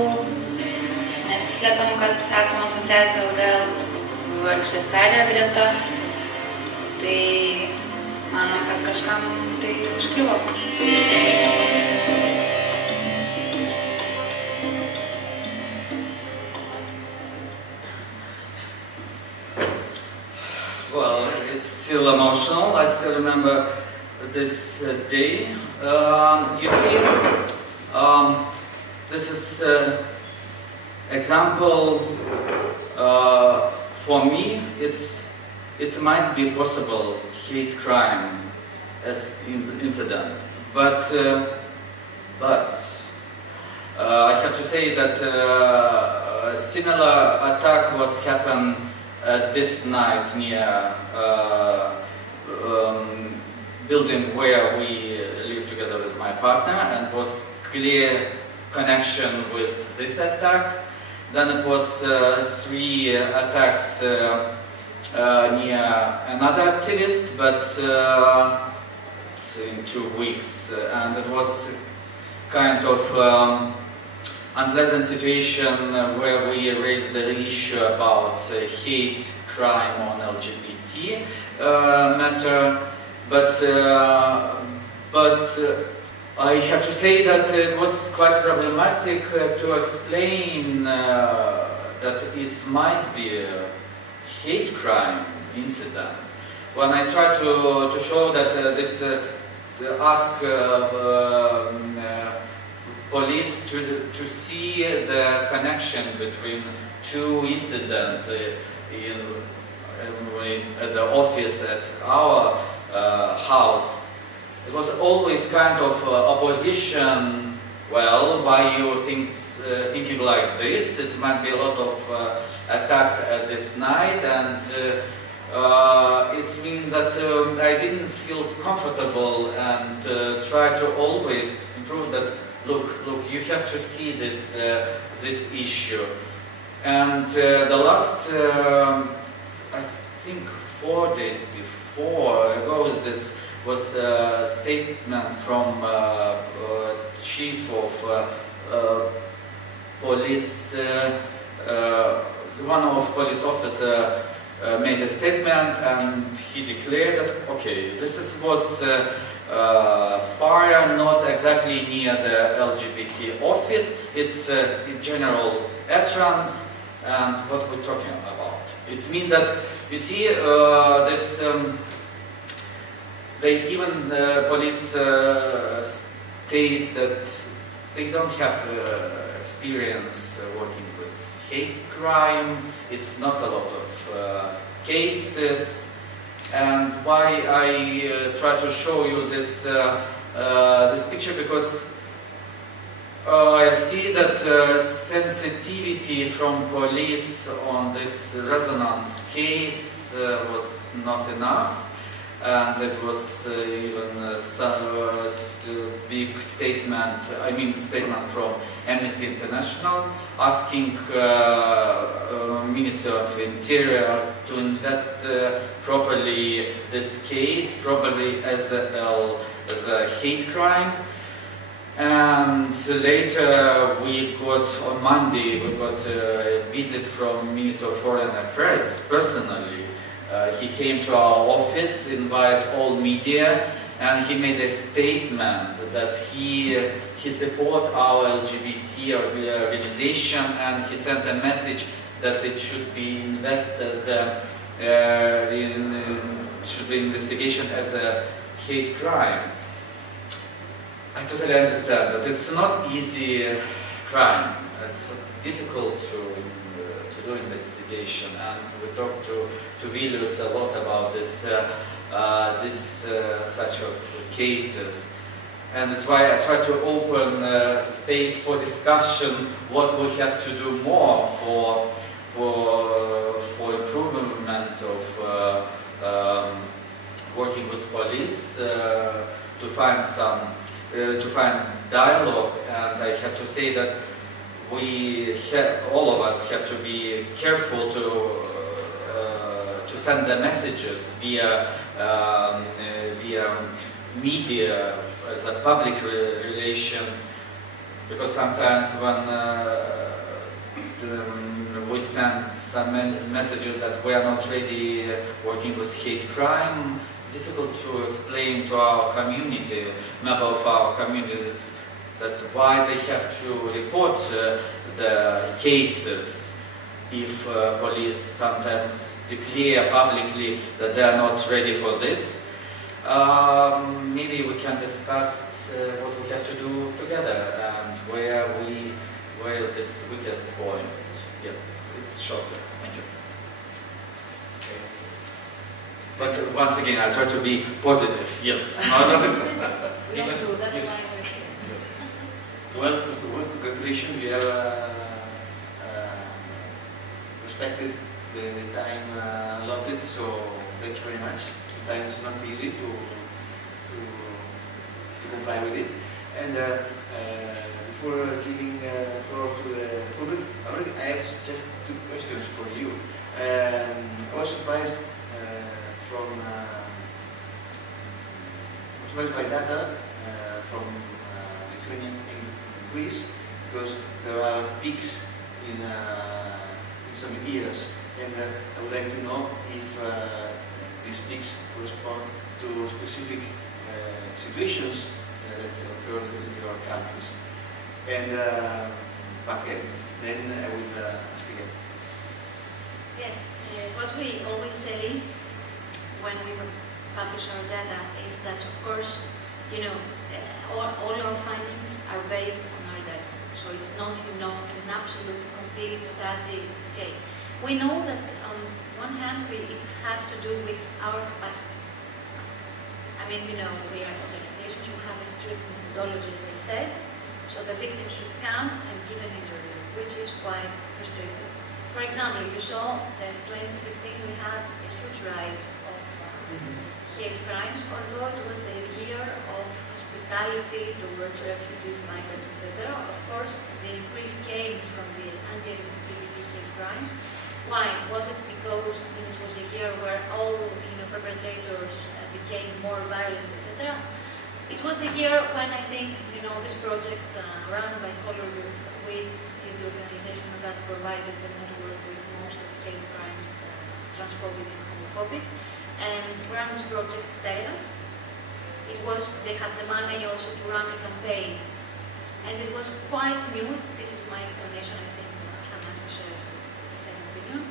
nesislepiam, kad esame asociacija LGL, vaivorykštės perėjo greta, tai manom, kad kažkam tai užkliuvo. it's still emotional. I still remember this day. You see, this is example for me. It might be possible hate crime as incident, but I have to say that a similar attack was happened this night near building where we live together with my partner, and was clear connection with this attack. Then it was 3 attacks near another activist, but in 2 weeks, and it was kind of unpleasant situation where we raised the issue about hate crime on LGBT matter, but I have to say that it was quite problematic to explain that it might be a hate crime incident. When I try to show that ask police to see the connection between 2 incidents at the office at our house, it was always kind of opposition. Well, why you thinking like this? It might be a lot of attacks at this night, and it means that I didn't feel comfortable, and try to always improve that. Look, you have to see this issue. And the last, I think 4 days ago, this was a statement from chief of police. One of police officer made a statement, and he declared that okay, this was fire not exactly near the LGBT office. It's in general entrance, and what we're talking about. It means that you see this. They even police states that they don't have experience working with hate crime. It's not a lot of cases. And why I try to show you this this picture, because I see that sensitivity from police on this resonance case was not enough. And it was even a big statement, statement from Amnesty International, asking Minister of Interior to invest properly this case, probably as a hate crime. And later on Monday, we got a visit from Minister of Foreign Affairs personally. He came to our office, invited all media, and he made a statement that he supports our LGBT organization, and he sent a message that it should be invested should be investigation as a hate crime. I totally understand that it's not easy crime. It's difficult to do investigation, and we talked to Vilius a lot about this such of cases, and that's why I try to open space for discussion. What we have to do more for improvement of working with police to find dialogue. And I have to say that all of us have to be careful to send the messages via media as a public relation, because sometimes when we send some messages that we are not ready working with hate crime, difficult to explain to our community, member of our communities, that why they have to report the cases if police sometimes declare publicly that they are not ready for this. Maybe we can discuss what we have to do together and where this weakest point. Yes, it's shorter. Thank you. But once again, I try to be positive. Yes. We all do. That's why we're here. Well, first of all, congratulations. You have respected the time allotted, so thank you very much. Sometimes it's not easy to comply with it. And before giving floor to the public, I have just two questions for you. I was surprised by data from Lithuania and Greece, because there are peaks in some years, and I would like to know if these peaks correspond to specific situations that occur in your countries. And okay, then I will ask again. Yes, what we always say when we publish our data is that, of course, you know, all our findings are based on our data. So it's not, you know, an absolute complete study. Okay, we know that on one hand, it has to do with our capacity. I mean, you know, we are organizations who have a strict methodology, as I said, so the victim should come and give an interview, which is quite restricted. For example, you saw that in 2015 we had a huge rise of hate crimes, although it was the year of hospitality towards refugees, migrants, etc. Of course, the increase came from the anti-LGBT hate crimes. Why? Was it because it was a year where all perpetrators became more violent, etc.? It was the year when I think this project run by Color Youth, which is the organization that provided the network with most of hate crimes, transphobic and homophobic, and ran this project TELAS. They had the money also to run a campaign, and it was quite new. This is my explanation. I think Tamás shares the same opinion.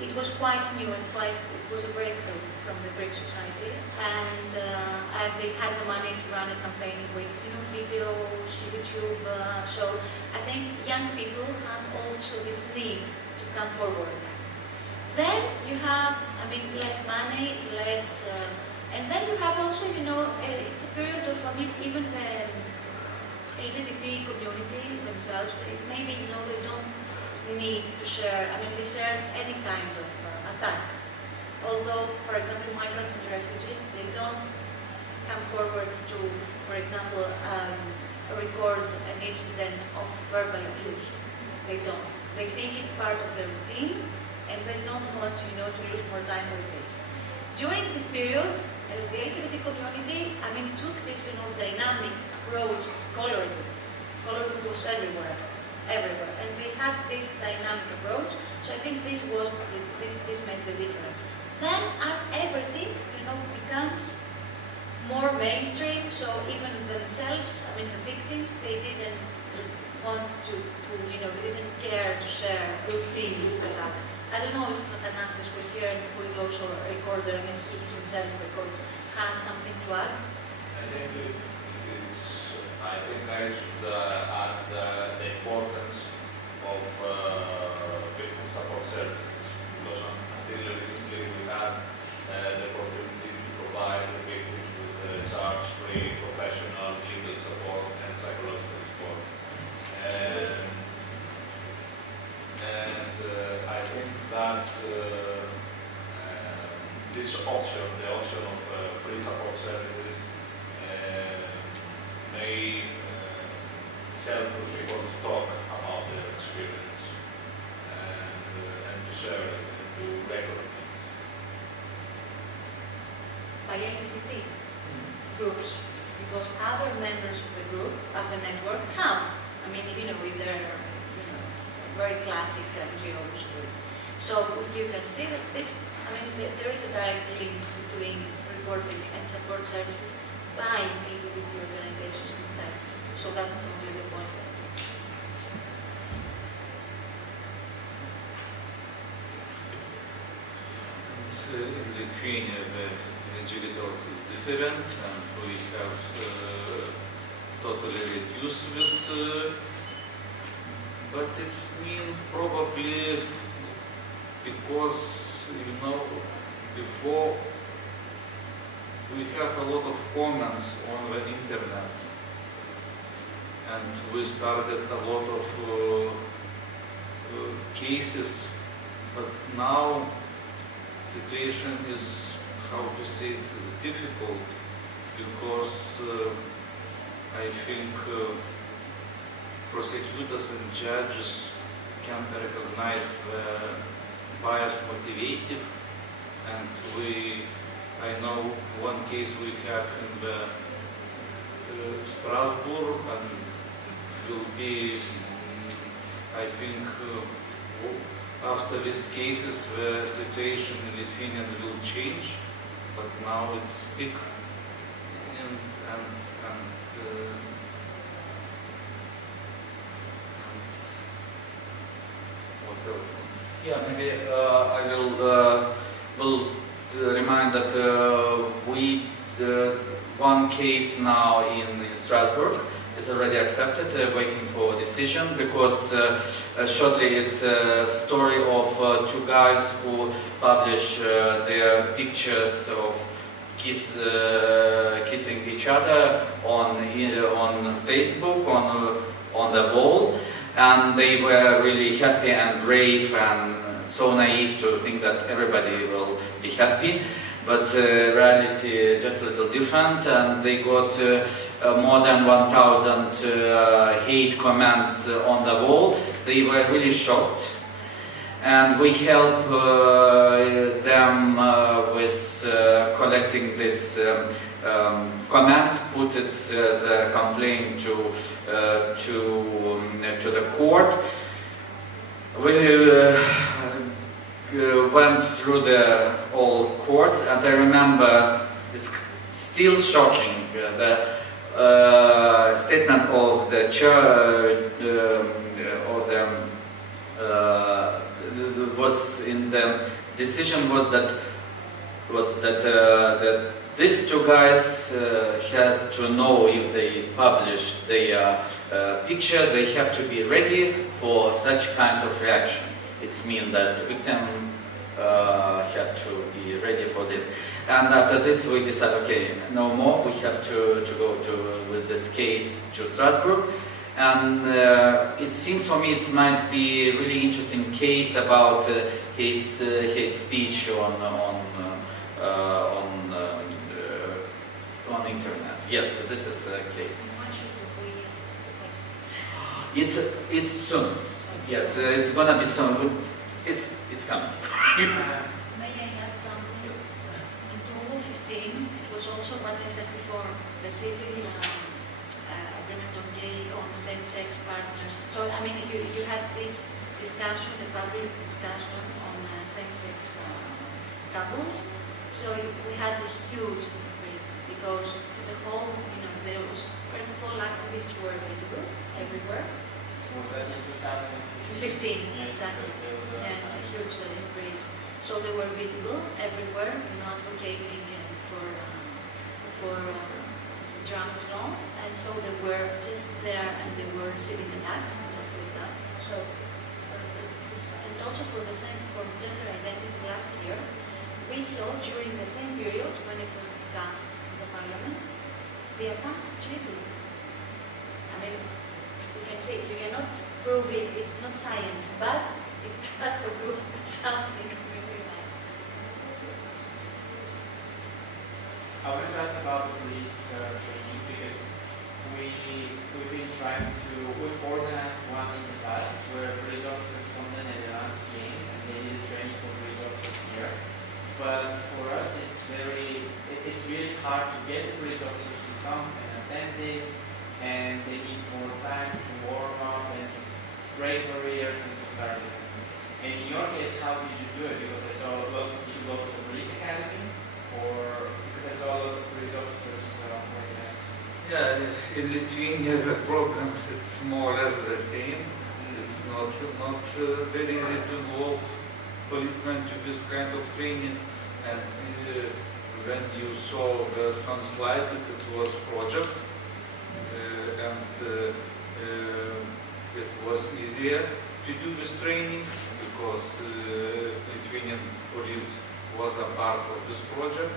It was quite new and it was a breakthrough from the Greek society, and they had the money to run a campaign with videos, YouTube. So I think young people had also this need to come forward. Then you have, less money, less, and then you have also, it's a period of, even the LGBT community themselves, maybe, they don't need to share, they share any kind of attack. Although, for example, migrants and refugees, they don't come forward to, for example, record an incident of verbal abuse. They don't. They think it's part of their routine, and they don't want to lose more time with this. During this period, the LGBT community, took this, dynamic approach of Color Youth. Color Youth was everywhere, and they had this dynamic approach. So I think this made the difference. Then, as everything, becomes more mainstream, so even themselves, the victims, they didn't want to they didn't care to share routine attacks. I don't know if Thanasis was here, who is also a recorder, he himself records, has something to add? I think I should add the importance of victim support services, because until recently we had the opportunity to provide the victims with charge-free professional legal support and psychological support. And I think that this option, the option of free support services, may help people to talk about their experience and to share it and to record it. By LGBT groups, because other members of the group, of the network, have, with their very classic NGOs. So you can see that there is a direct link between reporting and support services by LGBT organizations themselves. So that's only the point. in Lithuania the LGBT is different, and we have totally reduced this, but it's mean probably because, you know, before we have a lot of comments on the internet, and we started a lot of cases, but now situation is, how to say, it's difficult, because I think prosecutors and judges can recognize the bias motivative, and I know one case we have in the Strasbourg, and will be, I think, after these cases the situation in Lithuania will change, but now it's stick and what else? Yeah, maybe I will remind that we one case now in Strasbourg is already accepted, waiting for a decision, because shortly it's a story of two guys who publish their pictures of kissing each other on Facebook, on the wall, and they were really happy and brave and so naive to think that everybody will be happy. But reality just a little different, and they got more than 1,000 hate comments on the wall. They were really shocked, and we help them with collecting this comment, put it as a complaint to the court. We went through the all courts, and I remember it's still shocking. The statement of the was in the decision was that these two guys has to know if they publish their picture, they have to be ready for such kind of reaction. It means that the victim have to be ready for this. And after this we decided, okay, no more, we have to go with this case to Strasbourg. And it seems for me it might be a really interesting case about hate speech on internet. Yes, this is a case. It's soon. Yes, it's gonna be soon. It's coming. May I add something? In 2015, it was also what I said before, the civil agreement on same-sex partners. So, I mean, you had this discussion, the public discussion on same-sex couples. So we had a huge increase, because the whole, there was, first of all, activists were visible everywhere. Was that in 2015? 15, exactly. Yeah, it's a huge increase. So they were visible everywhere, advocating for draft law, and so they were just there, and they were receiving attacks, just like that. So and also for gender identity last year, we saw during the same period when it was discussed in the parliament, the attacks tripled. I mean, you can see, you cannot prove it, it's not science, but it has to do something with that. I wanted to ask about the police training, because we've been trying to, we've organized one in the past where police officers from the Netherlands came and they did training for police officers here. But for us it's really hard to get the police officers to come and attend this, and they need more time to warm up and to break barriers and to start this. And in your case, how did you do it? Because I saw lots of people go to the police academy, or because I saw lots of police officers working there. Yeah, in Lithuania the problems it's more or less the same. It's not very easy to involve policemen to this kind of training. And when you saw some slides, it was project, and it was easier to do this training because Lithuanian police was a part of this project.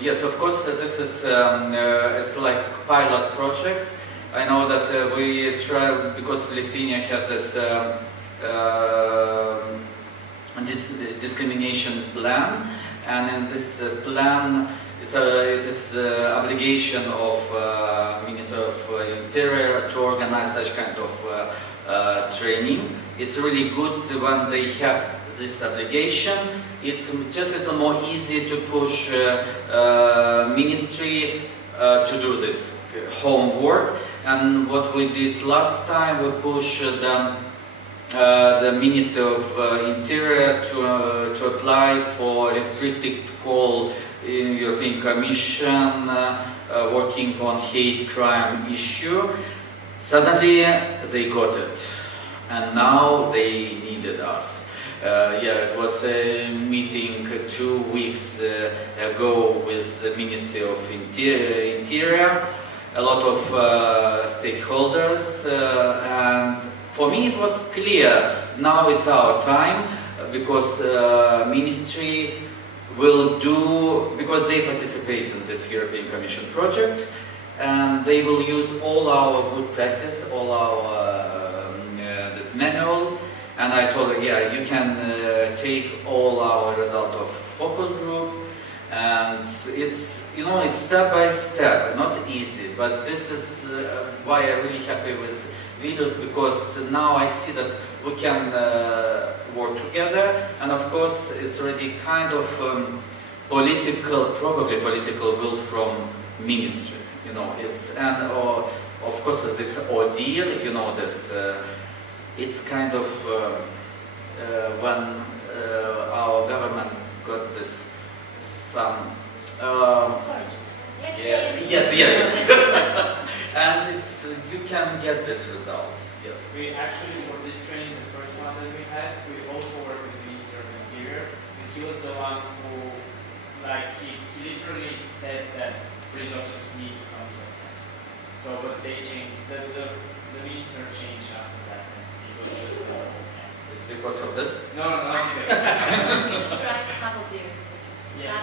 Yes, of course, this is it's like pilot project. I know that we try, because Lithuania had this discrimination plan, and in this plan it is obligation of Minister of Interior to organize such kind of training. It's really good when they have this obligation. It's just a little more easy to push ministry to do this homework. And what we did last time, we pushed the Ministry of Interior to apply for restricted call in European Commission working on hate crime issue. Suddenly they got it, and now they needed us. Yeah, it was a meeting 2 weeks ago with the Ministry of Interior, a lot of stakeholders, and for me it was clear, now it's our time, because Ministry will do, because they participate in this European Commission project, and they will use all our good practice, all our this manual. And I told her, yeah, you can take all our result of focus group, and it's, you know, it's step by step, not easy, but this is why I'm really happy with Vilius, because now I see that we can work together, and of course it's already kind of political, probably political will from ministry, you know, it's, and of course this ordeal, you know, this it's kind of when our government got this some yes, and it's you can get this result. Yes. We actually, for this training, the first one that we had, we also worked with the Minister of Interior, and he was the one who, like, he literally said that police officers need to come to that. So, but they changed, the minister changed after that. Just, it's because of this? No, not because of You should try half of the Yes.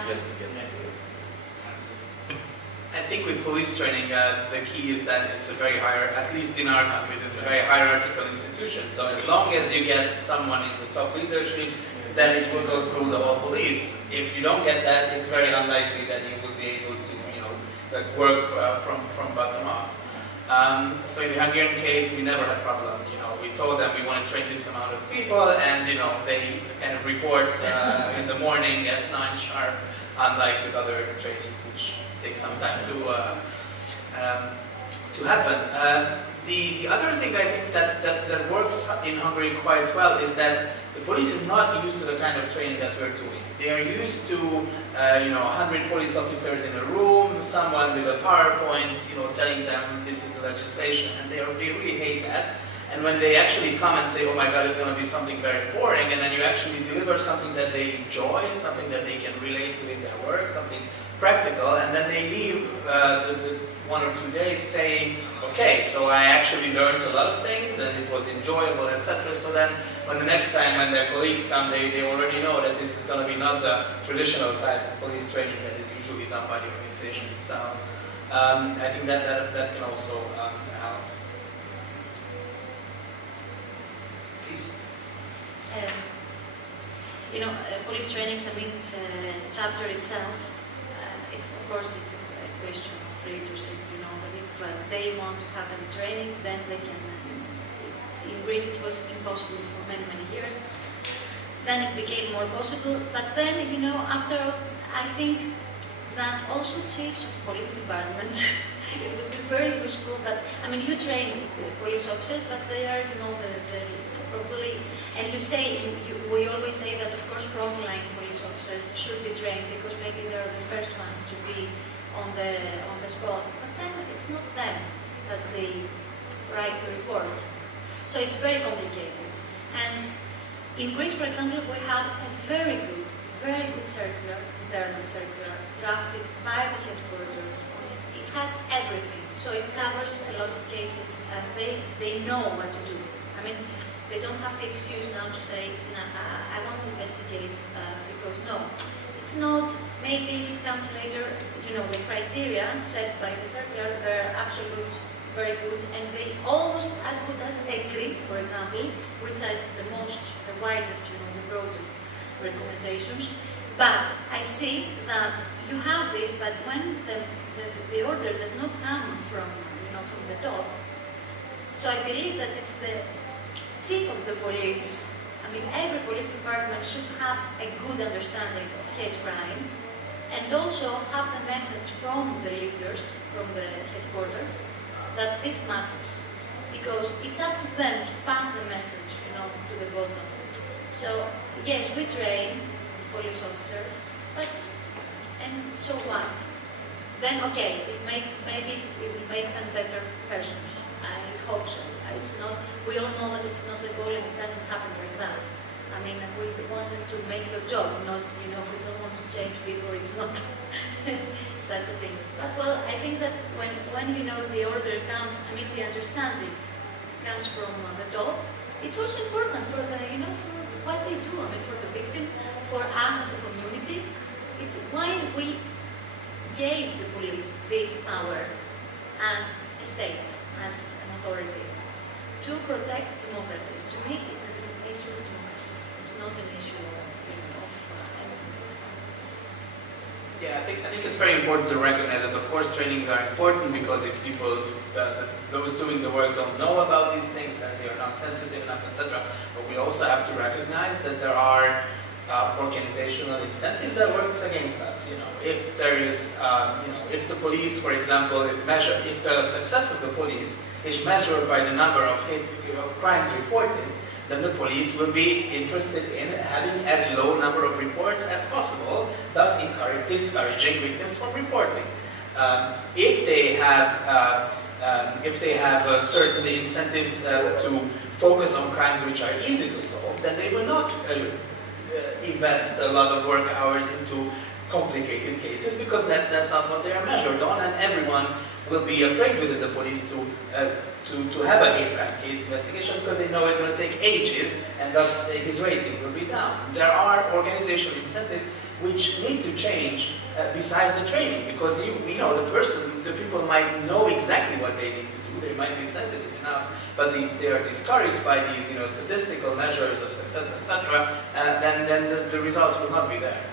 I think with police training, the key is that it's a very at least in our countries, it's a very hierarchical institution. So as long as you get someone in the top leadership, then it will go through the whole police. If you don't get that, it's very unlikely that you will be able to, you know, like work from bottom up. So in the Hungarian case, we never had problem. You know, we told them we want to train this amount of people, and you know, they kind of report in the morning at 9 sharp, unlike with other trainings, which takes some time to happen. The other thing I think that works in Hungary quite well is that the police is not used to the kind of training that we're doing. They are used to, you know, 100 police officers in a room, someone with a PowerPoint, you know, telling them this is the legislation, and they really hate that. And when they actually come and say, oh my God, it's going to be something very boring, and then you actually deliver something that they enjoy, something that they can relate to in their work, something practical, and then they leave the 1 or 2 days saying, okay, so I actually learned a lot of things, and it was enjoyable, etc. So then, when the next time when their colleagues come, they already know that this is going to be not the traditional type of police training that is usually done by the organization itself. I think that can also help. You know, police trainings, I mean, it's a chapter itself. If, of course, it's a question of leadership, you know, that if they want to have any training, then they can. In Greece, it was impossible for many, many years. Then it became more possible. But then, you know, after all, I think that also chiefs of police departments, it would be very useful that, I mean, you train police officers, but they are, you know, probably, and you say, we always say that, of course, frontline police officers should be trained because maybe they're the first ones to be on the spot. But then it's not them that they write the report. So it's very complicated. And in Greece, for example, we have a very good circular, internal circular, drafted by the headquarters. It has everything, so it covers a lot of cases, and they know what to do. I mean, they don't have the excuse now to say, nah, I want to investigate, because no, it's not, maybe if it comes later, you know, the criteria set by the circular, they're absolute, very good, and they almost as good as ECRI, for example, which has the widest, you know, the broadest recommendations. But I see that you have this, but when the order does not come from, you know, from the top, so I believe that it's the chief of the police. I mean, every police department should have a good understanding of hate crime, and also have the message from the leaders, from the headquarters, that this matters, because it's up to them to pass the message, you know, to the bottom. So yes, we train police officers, but and so what? Then okay, maybe it will make them better persons. I hope so. It's not. We all know that it's not the goal, and it doesn't happen like that. I mean, we want them to make their job, not, you know, we don't want to change people. It's not such a thing. But well, I think that when you know the order comes, I mean, the understanding comes from the top. It's also important for the, you know, for what they do. I mean, for the victim, for us as a community. It's why we gave the police this power as a state, as an authority, to protect democracy. To me, it's an issue of democracy. It's not an issue of anything else. Yeah, I think it's very important to recognize that, of course, trainings are important, because if those doing the work don't know about these things, and they are not sensitive enough, etc. But we also have to recognize that there are organizational incentives that works against us. You know, if there is, you know, if the police, for example, is measured, if the success of the police is measured by the number of crimes reported, then the police will be interested in having as low number of reports as possible, thus discouraging victims from reporting. If they have certain incentives to focus on crimes which are easy to solve, then they will not invest a lot of work hours into complicated cases, because that's not what they are measured on, and everyone will be afraid within the police to have a hate crime case investigation, because they know it's going to take ages, and thus his rating will be down. There are organizational incentives which need to change besides the training, because you know, the people might know exactly what they need to do, they might be sensitive enough, but if they are discouraged by these, you know, statistical measures of success, etc., then the results will not be there.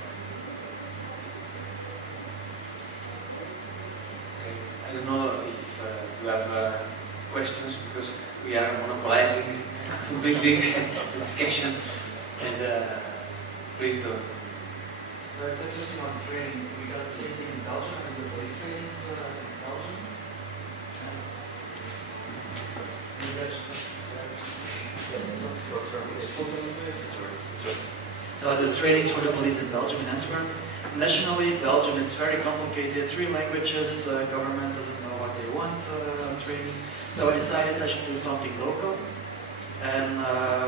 Okay. I don't know if you have questions, because we are monopolizing completely the discussion, and please do. It's interesting on training. We got the same thing in Belgium, and the police trainings in Belgium. So the trainings for the police in Belgium, in Antwerp. Nationally, Belgium is very complicated. 3 languages, government doesn't know what they want on trainings. So I decided I should do something local. And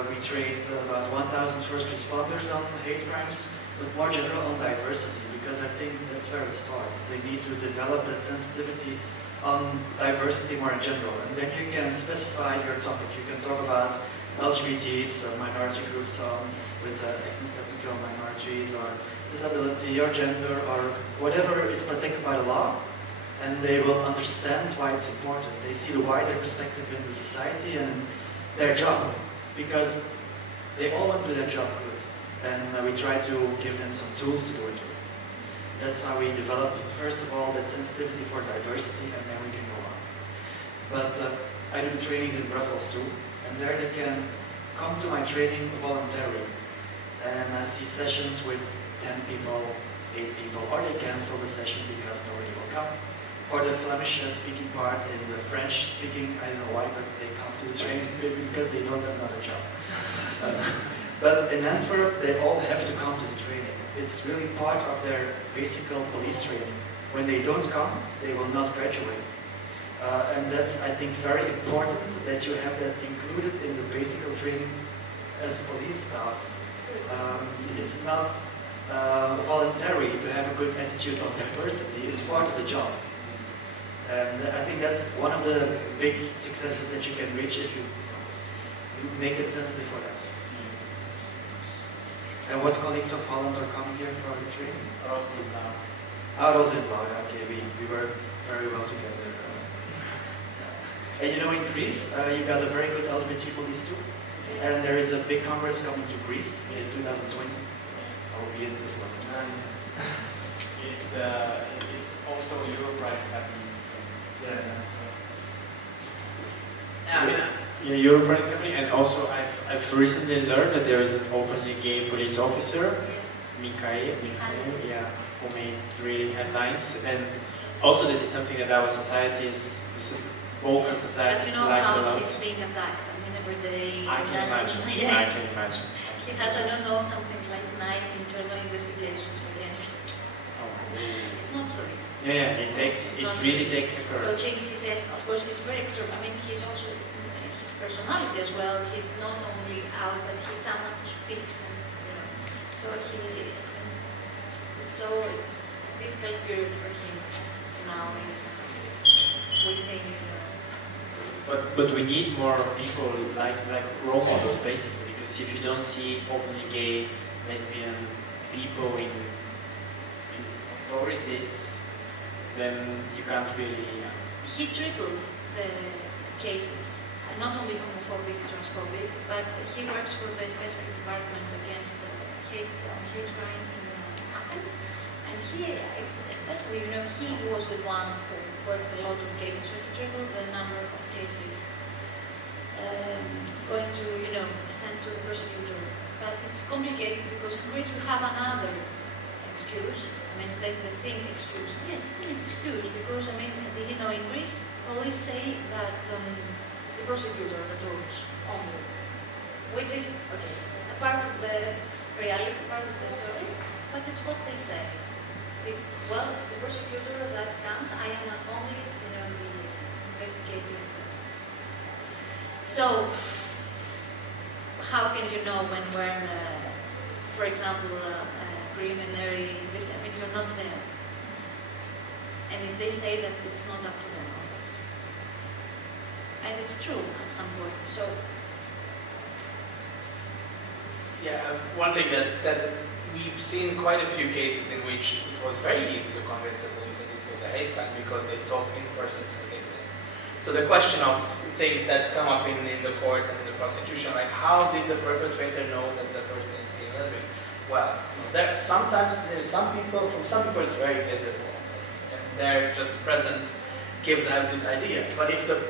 we trained about 1,000 first responders on hate crimes, but more general on diversity, because I think that's where it starts. They need to develop that sensitivity on diversity more in general. And then you can specify your topic. You can talk about LGBTs, minority groups with ethnic minorities, or disability, or gender, or whatever is protected by the law. And they will understand why it's important. They see the wider perspective in the society and in their job, because they all want to do their job good. And we try to give them some tools to do it with. That's how we develop, first of all, that sensitivity for diversity, and then we can go on. But I do the trainings in Brussels too, and there they can come to my training voluntarily. And I see sessions with 10 people, 8 people, or they cancel the session because nobody will come. For the Flemish speaking part, in the French speaking, I don't know why, but they come to the training maybe because they don't have another job. But in Antwerp, they all have to come to the training. It's really part of their basic police training. When they don't come, they will not graduate. And that's, I think, very important that you have that included in the basic training as police staff. It's not voluntary to have a good attitude on diversity, it's part of the job. And I think that's one of the big successes that you can reach if you make it sensitive for that. And what colleagues of Holland are coming here for the training? Rosenblau, okay, we were very well together. And you know, in Greece, you got a very good LGBT police too. And there is a big congress coming to Greece in 2020. I will be in this one. It's also Europe rights happening. So. Yeah, I mean, yeah, Europe rights happening, and also I've recently learned that there is an openly gay police officer, Mikhail, yeah, who made really headlines. And also this is something that our societies, this is Balkan societies but you know like a how lot. he's being attacked. I mean, every day. I can imagine. Yes. I can imagine. He has, I don't know, something like 9 internal investigations against him. Oh. It's not so easy. Yeah, it really takes a The courage. things he says, of course, he's very extreme. I mean, he's also his personality as well. He's not only out, but he's someone who speaks, and you know, so it's a difficult period for him now. We think. But we need more people like role models, basically, because if you don't see openly gay, lesbian people in authorities, then you can't really. He tripled the cases, not only homophobic, transphobic, but he works for the special department against hate crime in Athens. And he, especially, you know, he was the one who worked a lot on cases, so he tripled the number of cases going to, you know, sent to the prosecutor. But it's complicated because in Greece we have another excuse. I mean, they think excuse. Yes, it's an excuse because, I mean, you know, in Greece, police say that it's the prosecutor that rules only, which is, okay, a part of the reality, part of the story, but it's what they say. It's, well, the prosecutor that comes, I am only, you know, the investigating. So, how can you know when, for example, preliminary investigation, I mean, you're not there. And if they say that it's not up to them, always. And it's true at some point, so. yeah, one thing that we've seen quite a few cases in which it was very easy to convince the police that this was a hate crime because they talked in person to the victim. So the question of things that come up in the court and in the prosecution, like how did the perpetrator know that the person is gay or lesbian? Well, there sometimes there's some people it's very visible, and their just presence gives out this idea. But if the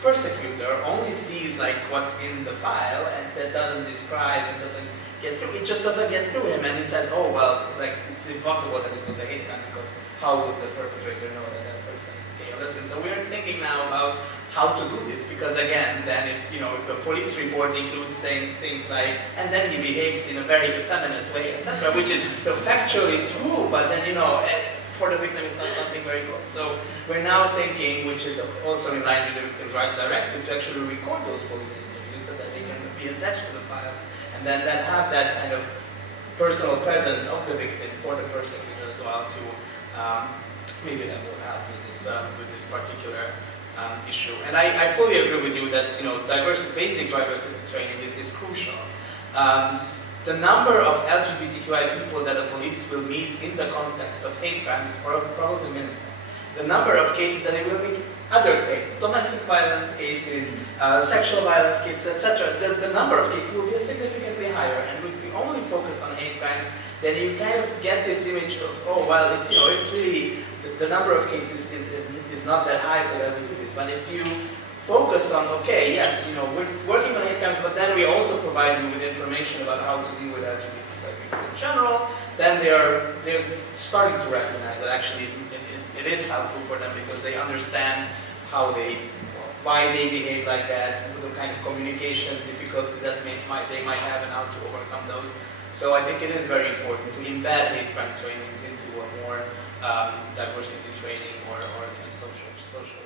persecutor only sees like what's in the file and that doesn't describe and doesn't get through, it just doesn't get through him, and he says, oh well, like it's impossible that it was a hate crime because how would the perpetrator know that that person is gay or lesbian? So we're thinking now about how to do this, because again, then if a police report includes saying things like, and then he behaves in a very effeminate way, etc., which is factually true, but then for the victim it's not something very good. So we're now thinking, which is also in line with the Victims' Rights Directive, to actually record those police interviews so that they can be attached to the file, and then have that kind of personal presence of the victim for the persecutor as well to maybe that will help with this particular issue. And I fully agree with you that basic diversity training is crucial. The number of LGBTQI people that the police will meet in the context of hate crime is probably minimal. The number of cases that they will meet other things, domestic violence cases, sexual violence cases, etc., the number of cases will be significantly higher. And if we only focus on hate crimes, then you kind of get this image of, oh well, it's really the number of cases is not that high, so that we do this. But if you focus on, okay, yes, we're working on hate crimes, but then we also provide you with information about how to deal with LGBTQI people in general, then they're starting to recognize that actually it is helpful for them because they understand why they behave like that, what kind of communication difficulties that they might have and how to overcome those. So I think it is very important to embed hate crime trainings into a more diversity training or kind of social